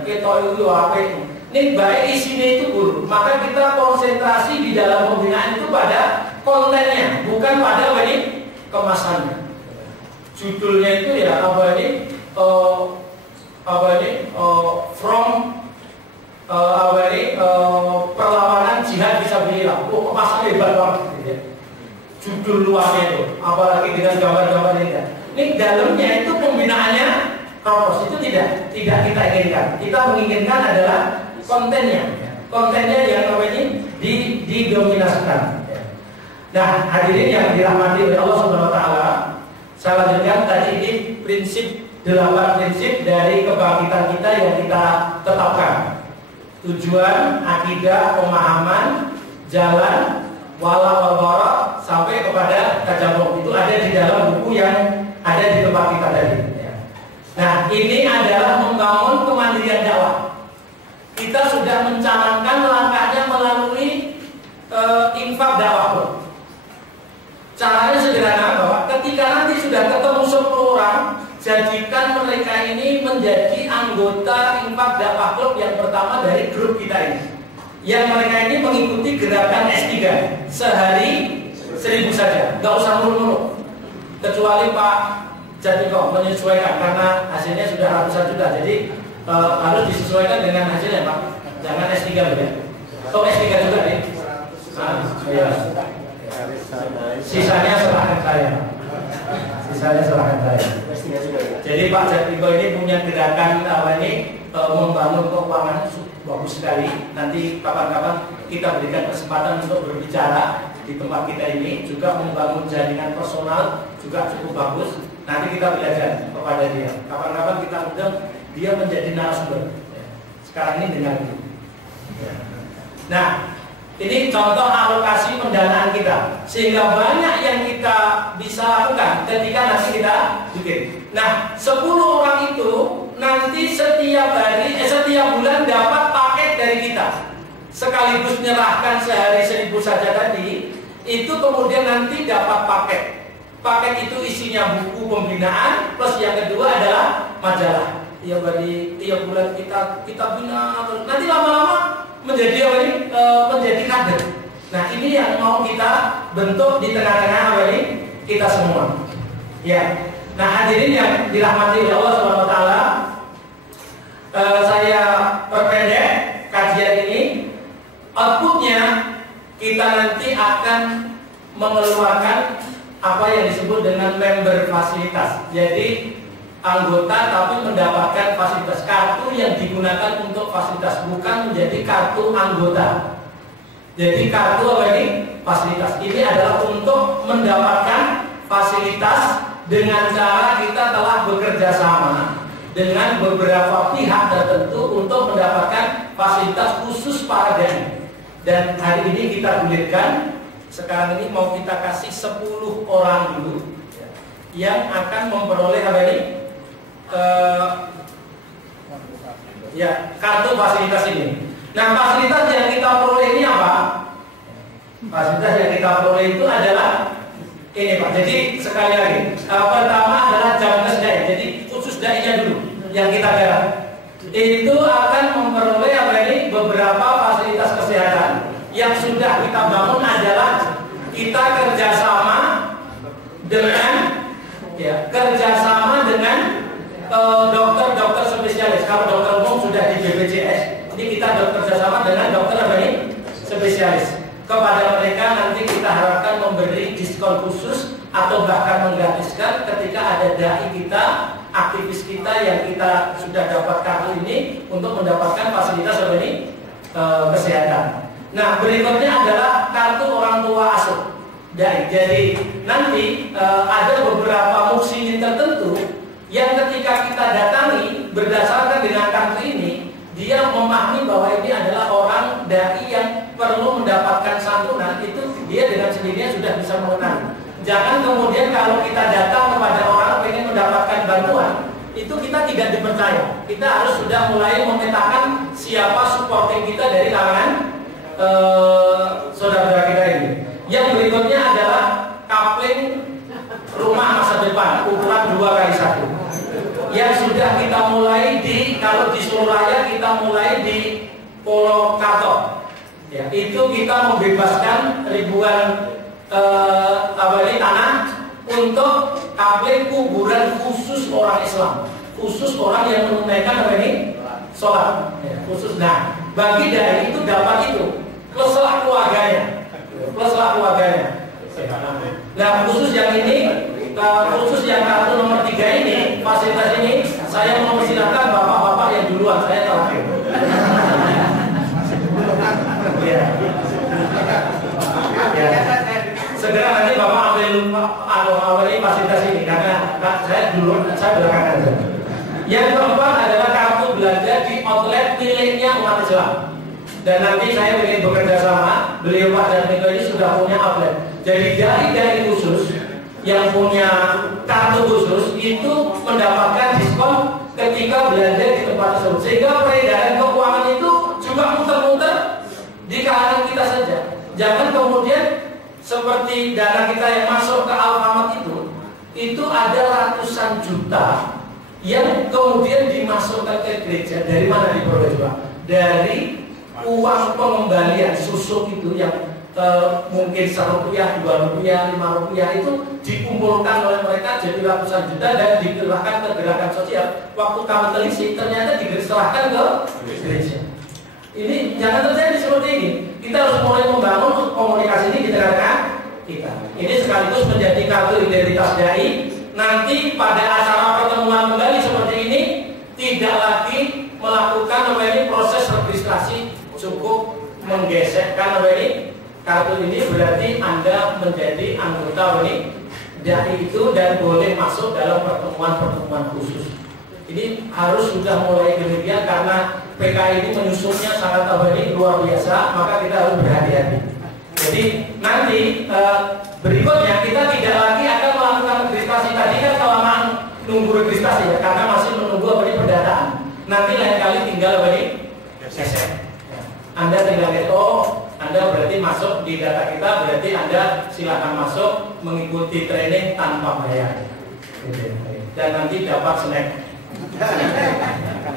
ini baik isinya itu buruk. Maka kita konsentrasi di dalam pembinaan itu pada kontennya, bukan pada kemasannya. Judulnya itu ya perlawanan jihad fisabilillah. Kemasannya hebat banget, ya. Judul luarnya itu, apalagi dengan gambar-gambar ini. Ini dalamnya itu pembinaannya propos itu tidak kita inginkan. Kita menginginkan adalah kontennya yang didominasikan. Nah, hadirin yang dirahmati oleh Allah Subhanahu Wa Taala, saya lanjutkan tadi ini prinsip 8 prinsip dari kebangkitan kita yang kita tetapkan. Tujuan, akidah, pemahaman, jalan, wala wal bara sampai kepada tajamuk. Itu ada di dalam buku yang ada di tempat kita tadi. Nah, ini adalah membangun kemandirian dakwah. Kita sudah mencanangkan langkahnya melalui infak dakwah. Caranya sederhana, bahwa ketika nanti sudah ketemu 10 orang, jadikan mereka ini menjadi anggota infak dakwah klub yang pertama dari grup kita ini. Yang mereka ini mengikuti gerakan S3 sehari 1000 saja, nggak usah mulu-mulu. Kecuali Pak Jatiko menyesuaikan karena hasilnya sudah ratusan juta, jadi harus disesuaikan dengan hasilnya, Pak. Jangan S3 ya. Oh, S3 juga nih. Ya. Sisanya serahkan saya. Jadi Pak Jatiko ini punya gerakan membangun keuangan bagus sekali. Nanti kapan-kapan kita berikan kesempatan untuk berbicara di tempat kita ini, juga membangun jaringan personal juga cukup bagus. Nanti kita belajar kepada dia. Kapan-kapan kita undang dia menjadi narasumber. Sekarang ini dengar dulu. Nah, ini contoh alokasi pendanaan kita, sehingga banyak yang kita bisa lakukan ketika nanti kita bikin. Nah, 10 orang itu nanti setiap bulan dapat paket dari kita, sekaligus menyerahkan sehari 1000 saja tadi. Itu kemudian nanti dapat paket. Paket itu isinya buku pembinaan, plus yang kedua adalah majalah. Ya, bagi tiap bulan kita bina, nanti lama-lama menjadi menjadi kader. Nah, ini yang mau kita bentuk di tengah-tengah kita semua. Ya. Nah, hadirin yang dirahmati oleh Allah Subhanahu Wa Taala, saya perpendek kajian ini. Outputnya kita nanti akan mengeluarkan apa yang disebut dengan member fasilitas. Jadi anggota tapi mendapatkan fasilitas. Kartu yang digunakan untuk fasilitas, bukan menjadi kartu anggota. Jadi kartu apa ini? Fasilitas. Ini adalah untuk mendapatkan fasilitas dengan cara kita telah bekerja sama dengan beberapa pihak tertentu untuk mendapatkan fasilitas khusus para dai. Dan hari ini kita gulirkan, sekarang ini mau kita kasih 10 orang dulu yang akan memperoleh apa ini? Kartu fasilitas ini. Nah, fasilitas yang kita peroleh ini apa? Fasilitas yang kita peroleh itu adalah ini Pak. Jadi sekali lagi, pertama adalah Jamnas Dai. Jadi khusus dai-nya dulu yang kita garap. Itu akan memperoleh apa ini? Beberapa fasilitas kesehatan yang sudah kita bangun adalah kita kerjasama dengan dokter-dokter spesialis. Kalau dokter umum sudah di BPJS, ini kita kerjasama dengan dokter apa ini? Spesialis. Kepada mereka nanti kita harapkan memberi diskon khusus atau bahkan menggratiskan ketika ada dai kita, aktivis kita yang kita sudah dapat kartu ini untuk mendapatkan fasilitas apa ini? Kesehatan. Nah, berikutnya adalah kartu orang tua asuh dai. Jadi nanti ada beberapa muksimin tertentu yang ketika kita datangi berdasarkan dengan kartu ini, dia memahami bahwa ini adalah orang dai yang perlu mendapatkan santunan, itu dia dengan sendirinya sudah bisa mengenali. Jangan kemudian kalau kita datang kepada orang ingin mendapatkan bantuan, itu kita tidak dipercaya. Kita harus sudah mulai memetakan siapa supporting kita dari kalangan saudara-saudara kita ini. Yang berikutnya adalah coupling rumah masa depan ukuran 2x1 yang sudah kita mulai kalau di Surabaya kita mulai di Purwokerto. Ya, itu kita membebaskan ribuan tanah untuk coupling kuburan khusus orang Islam, khusus orang yang menunaikan apa ini? Sholat. Ya, khusus. Nah, bagi dai itu dapat itu pluslah keluarganya. Nah, khusus yang ini, khusus yang kartu nomor 3 ini, fasilitas ini, saya mau persilakan bapak-bapak yang duluan, saya terakhir. Ya. Segera nanti bapak ambil ini fasilitas ini karena saya dulu, saya belakangan aja. Yang keempat adalah kartu belanja di outlet miliknya umat Islam. Dan nanti saya ingin bekerja sama, beliau Pak dan Miko ini sudah punya outlet. Jadi dai khusus yang punya kartu khusus itu mendapatkan diskon ketika belanja di tempat tersebut. Sehingga peredaran keuangan itu juga muter-muter di kalangan kita saja. Jangan kemudian seperti dana kita yang masuk ke Alfamart itu ada ratusan juta yang kemudian dimasukkan ke gereja. Dari mana diperoleh Pak? Dari uang pengembalian susuk itu yang mungkin Rp1, Rp2, Rp5 itu dikumpulkan oleh mereka jadi ratusan juta dan dikerahkan ke gerakan sosial. Waktu kami telisik ternyata diserahkan ke gereja. Ini jangan terjadi seperti ini. Kita harus mulai membangun komunikasi ini di tengah-tengah kita. Ini sekaligus menjadi kartu identitas dai. Nanti pada acara pertemuan kembali seperti ini tidak lagi melakukan proses registrasi, cukup menggesekkan kartu ini berarti Anda menjadi anggota dai itu dan boleh masuk dalam pertemuan-pertemuan khusus. Ini harus sudah mulai demikian karena PKI ini menyusunnya sangat luar biasa, maka kita harus berhati-hati. Jadi nanti berikutnya kita tidak lagi akan melakukan registrasi. Tadi kan kelamaan nunggu registrasi ya, karena masih menunggu pendataan. Nanti lain kali tinggal geser. Anda tinggal lihat, Anda berarti masuk di data kita, berarti Anda silakan masuk mengikuti training tanpa bayar. Dan nanti dapat snack.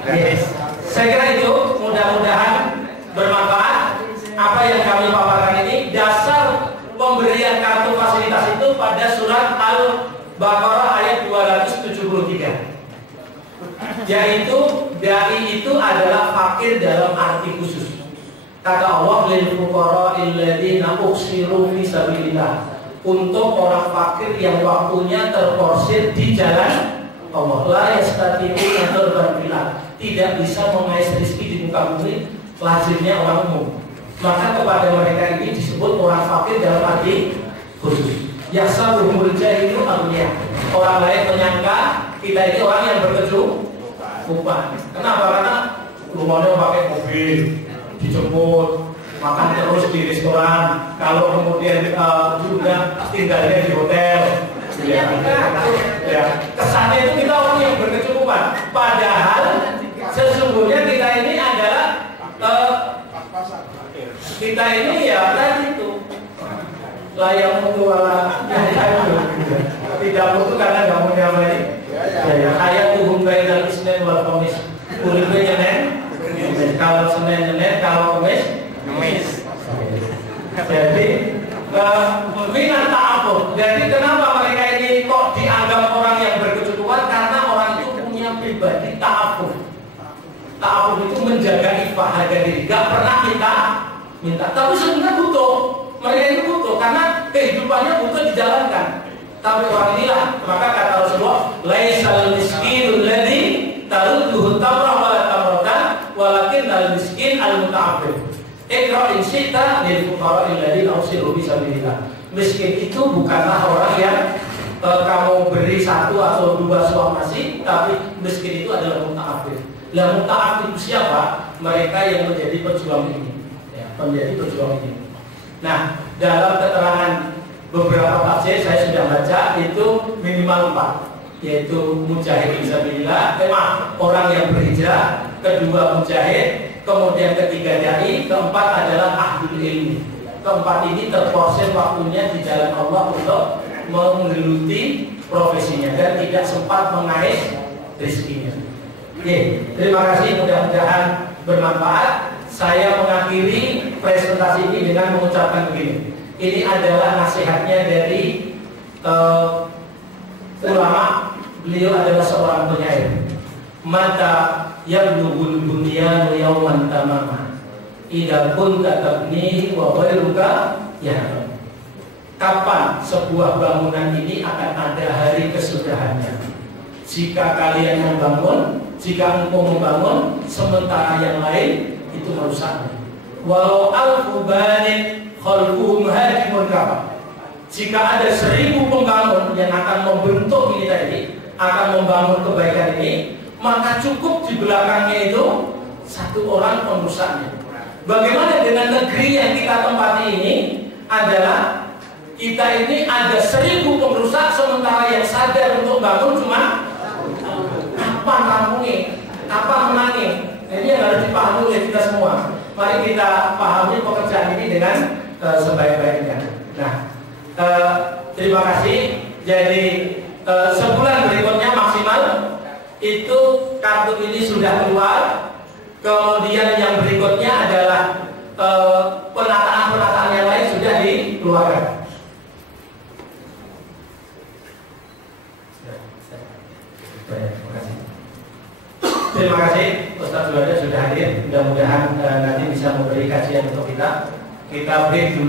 Yes. Saya kira itu mudah-mudahan bermanfaat. Apa yang kami paparkan ini dasar pemberian kartu fasilitas itu pada surat Al-Baqarah ayat 273. Yaitu dai itu adalah fakir dalam arti khusus. Kata Allah, lil fuqara'il ladzina ukhsiru fi sabilillah, untuk orang fakir yang waktunya terporsir di jalan Allah. La yastati'una darban fil ardh, tidak bisa mengais rezeki di muka bumi lazimnya orang umum. Maka kepada mereka ini disebut orang fakir dalam arti khusus. Yahsabuhumul jahilu aghniya. Orang lain menyangka kita ini orang yang berkecukupan. Kenapa? Karena rumahnya pakai mobil, dijemput, makan terus di restoran. Kalau kemudian juga tinggalnya di hotel. Ya, kesannya itu kita orang yang berkecukupan. Padahal sesungguhnya kita ini adalah kita ini ya tadi itu layak mutu wala tidak mutu karena nggak punya baik. Kayak tuhum bainal isnin wal khamis. Kulitnya Senin, kalau Senin Senin, kalau Kamis. Jadi minat ta'afuf. Jadi kenapa mereka ini kok dianggap orang yang berkecukupan? Karena orang itu punya pribadi ta'afuf. Ta'afuf itu menjaga ifah harga diri. Gak pernah minta. Tapi sebenarnya butuh. Mereka ini butuh karena kehidupannya butuh dijalankan. Tapi orang inilah, maka kata Rasulullah, laisal miskinul ladzi tarudduhu tamrah wala tamratan, walakin al miskin al muta'affif. Iqra in syi'ta lil fuqara alladziina usiru fi sabilillah. Miskin itu bukanlah orang yang kamu beri satu atau dua suap nasi, tapi miskin itu adalah muta'affif. Lah muta'affif itu siapa? Mereka yang menjadi pejuang ini. Ya, menjadi pejuang ini. Nah, dalam keterangan beberapa tafsir saya sudah baca itu minimal 4, yaitu mujahid fisabilillah, orang yang berhijrah, kedua mujahid, kemudian ketiga dai, keempat adalah ahlul ilmi. Keempat ini terporsir waktunya di jalan Allah untuk menggeluti profesinya dan tidak sempat mengais rezekinya. Oke, terima kasih, mudah-mudahan bermanfaat. Saya mengakhiri presentasi ini dengan mengucapkan begini. Ini adalah nasihatnya dari ulama. Beliau adalah seorang penyair. Mata yablughul bunyanu yawman tamama idza kunta tabni wa ghairuka ya. Kapan sebuah bangunan ini akan ada hari kesudahannya? Jika kalian membangun, jika engkau membangun sementara yang lain itu merusaknya. Walau alfu banin khalquhum hadimun kafa. Jika ada 1000 pembangun yang akan membentuk ini tadi, akan membangun kebaikan ini, maka cukup di belakangnya itu satu orang pengurusnya. Bagaimana dengan negeri yang kita tempati ini? Adalah kita ini ada 1000 pengrusak, sementara yang sadar untuk bangun cuma kapan rampungnya, kapan menangnya. Ini yang harus dipahami oleh kita semua. Mari kita pahami pekerjaan ini dengan sebaik-baiknya. Nah, terima kasih. Jadi sebulan berikutnya maksimal itu kartu ini sudah keluar. Kemudian yang berikutnya adalah penataan yang lain sudah dikeluarkan. Terima kasih Ustaz Juanda sudah hadir. Mudah-mudahan nanti bisa memberi kajian untuk kita. Kita break dulu.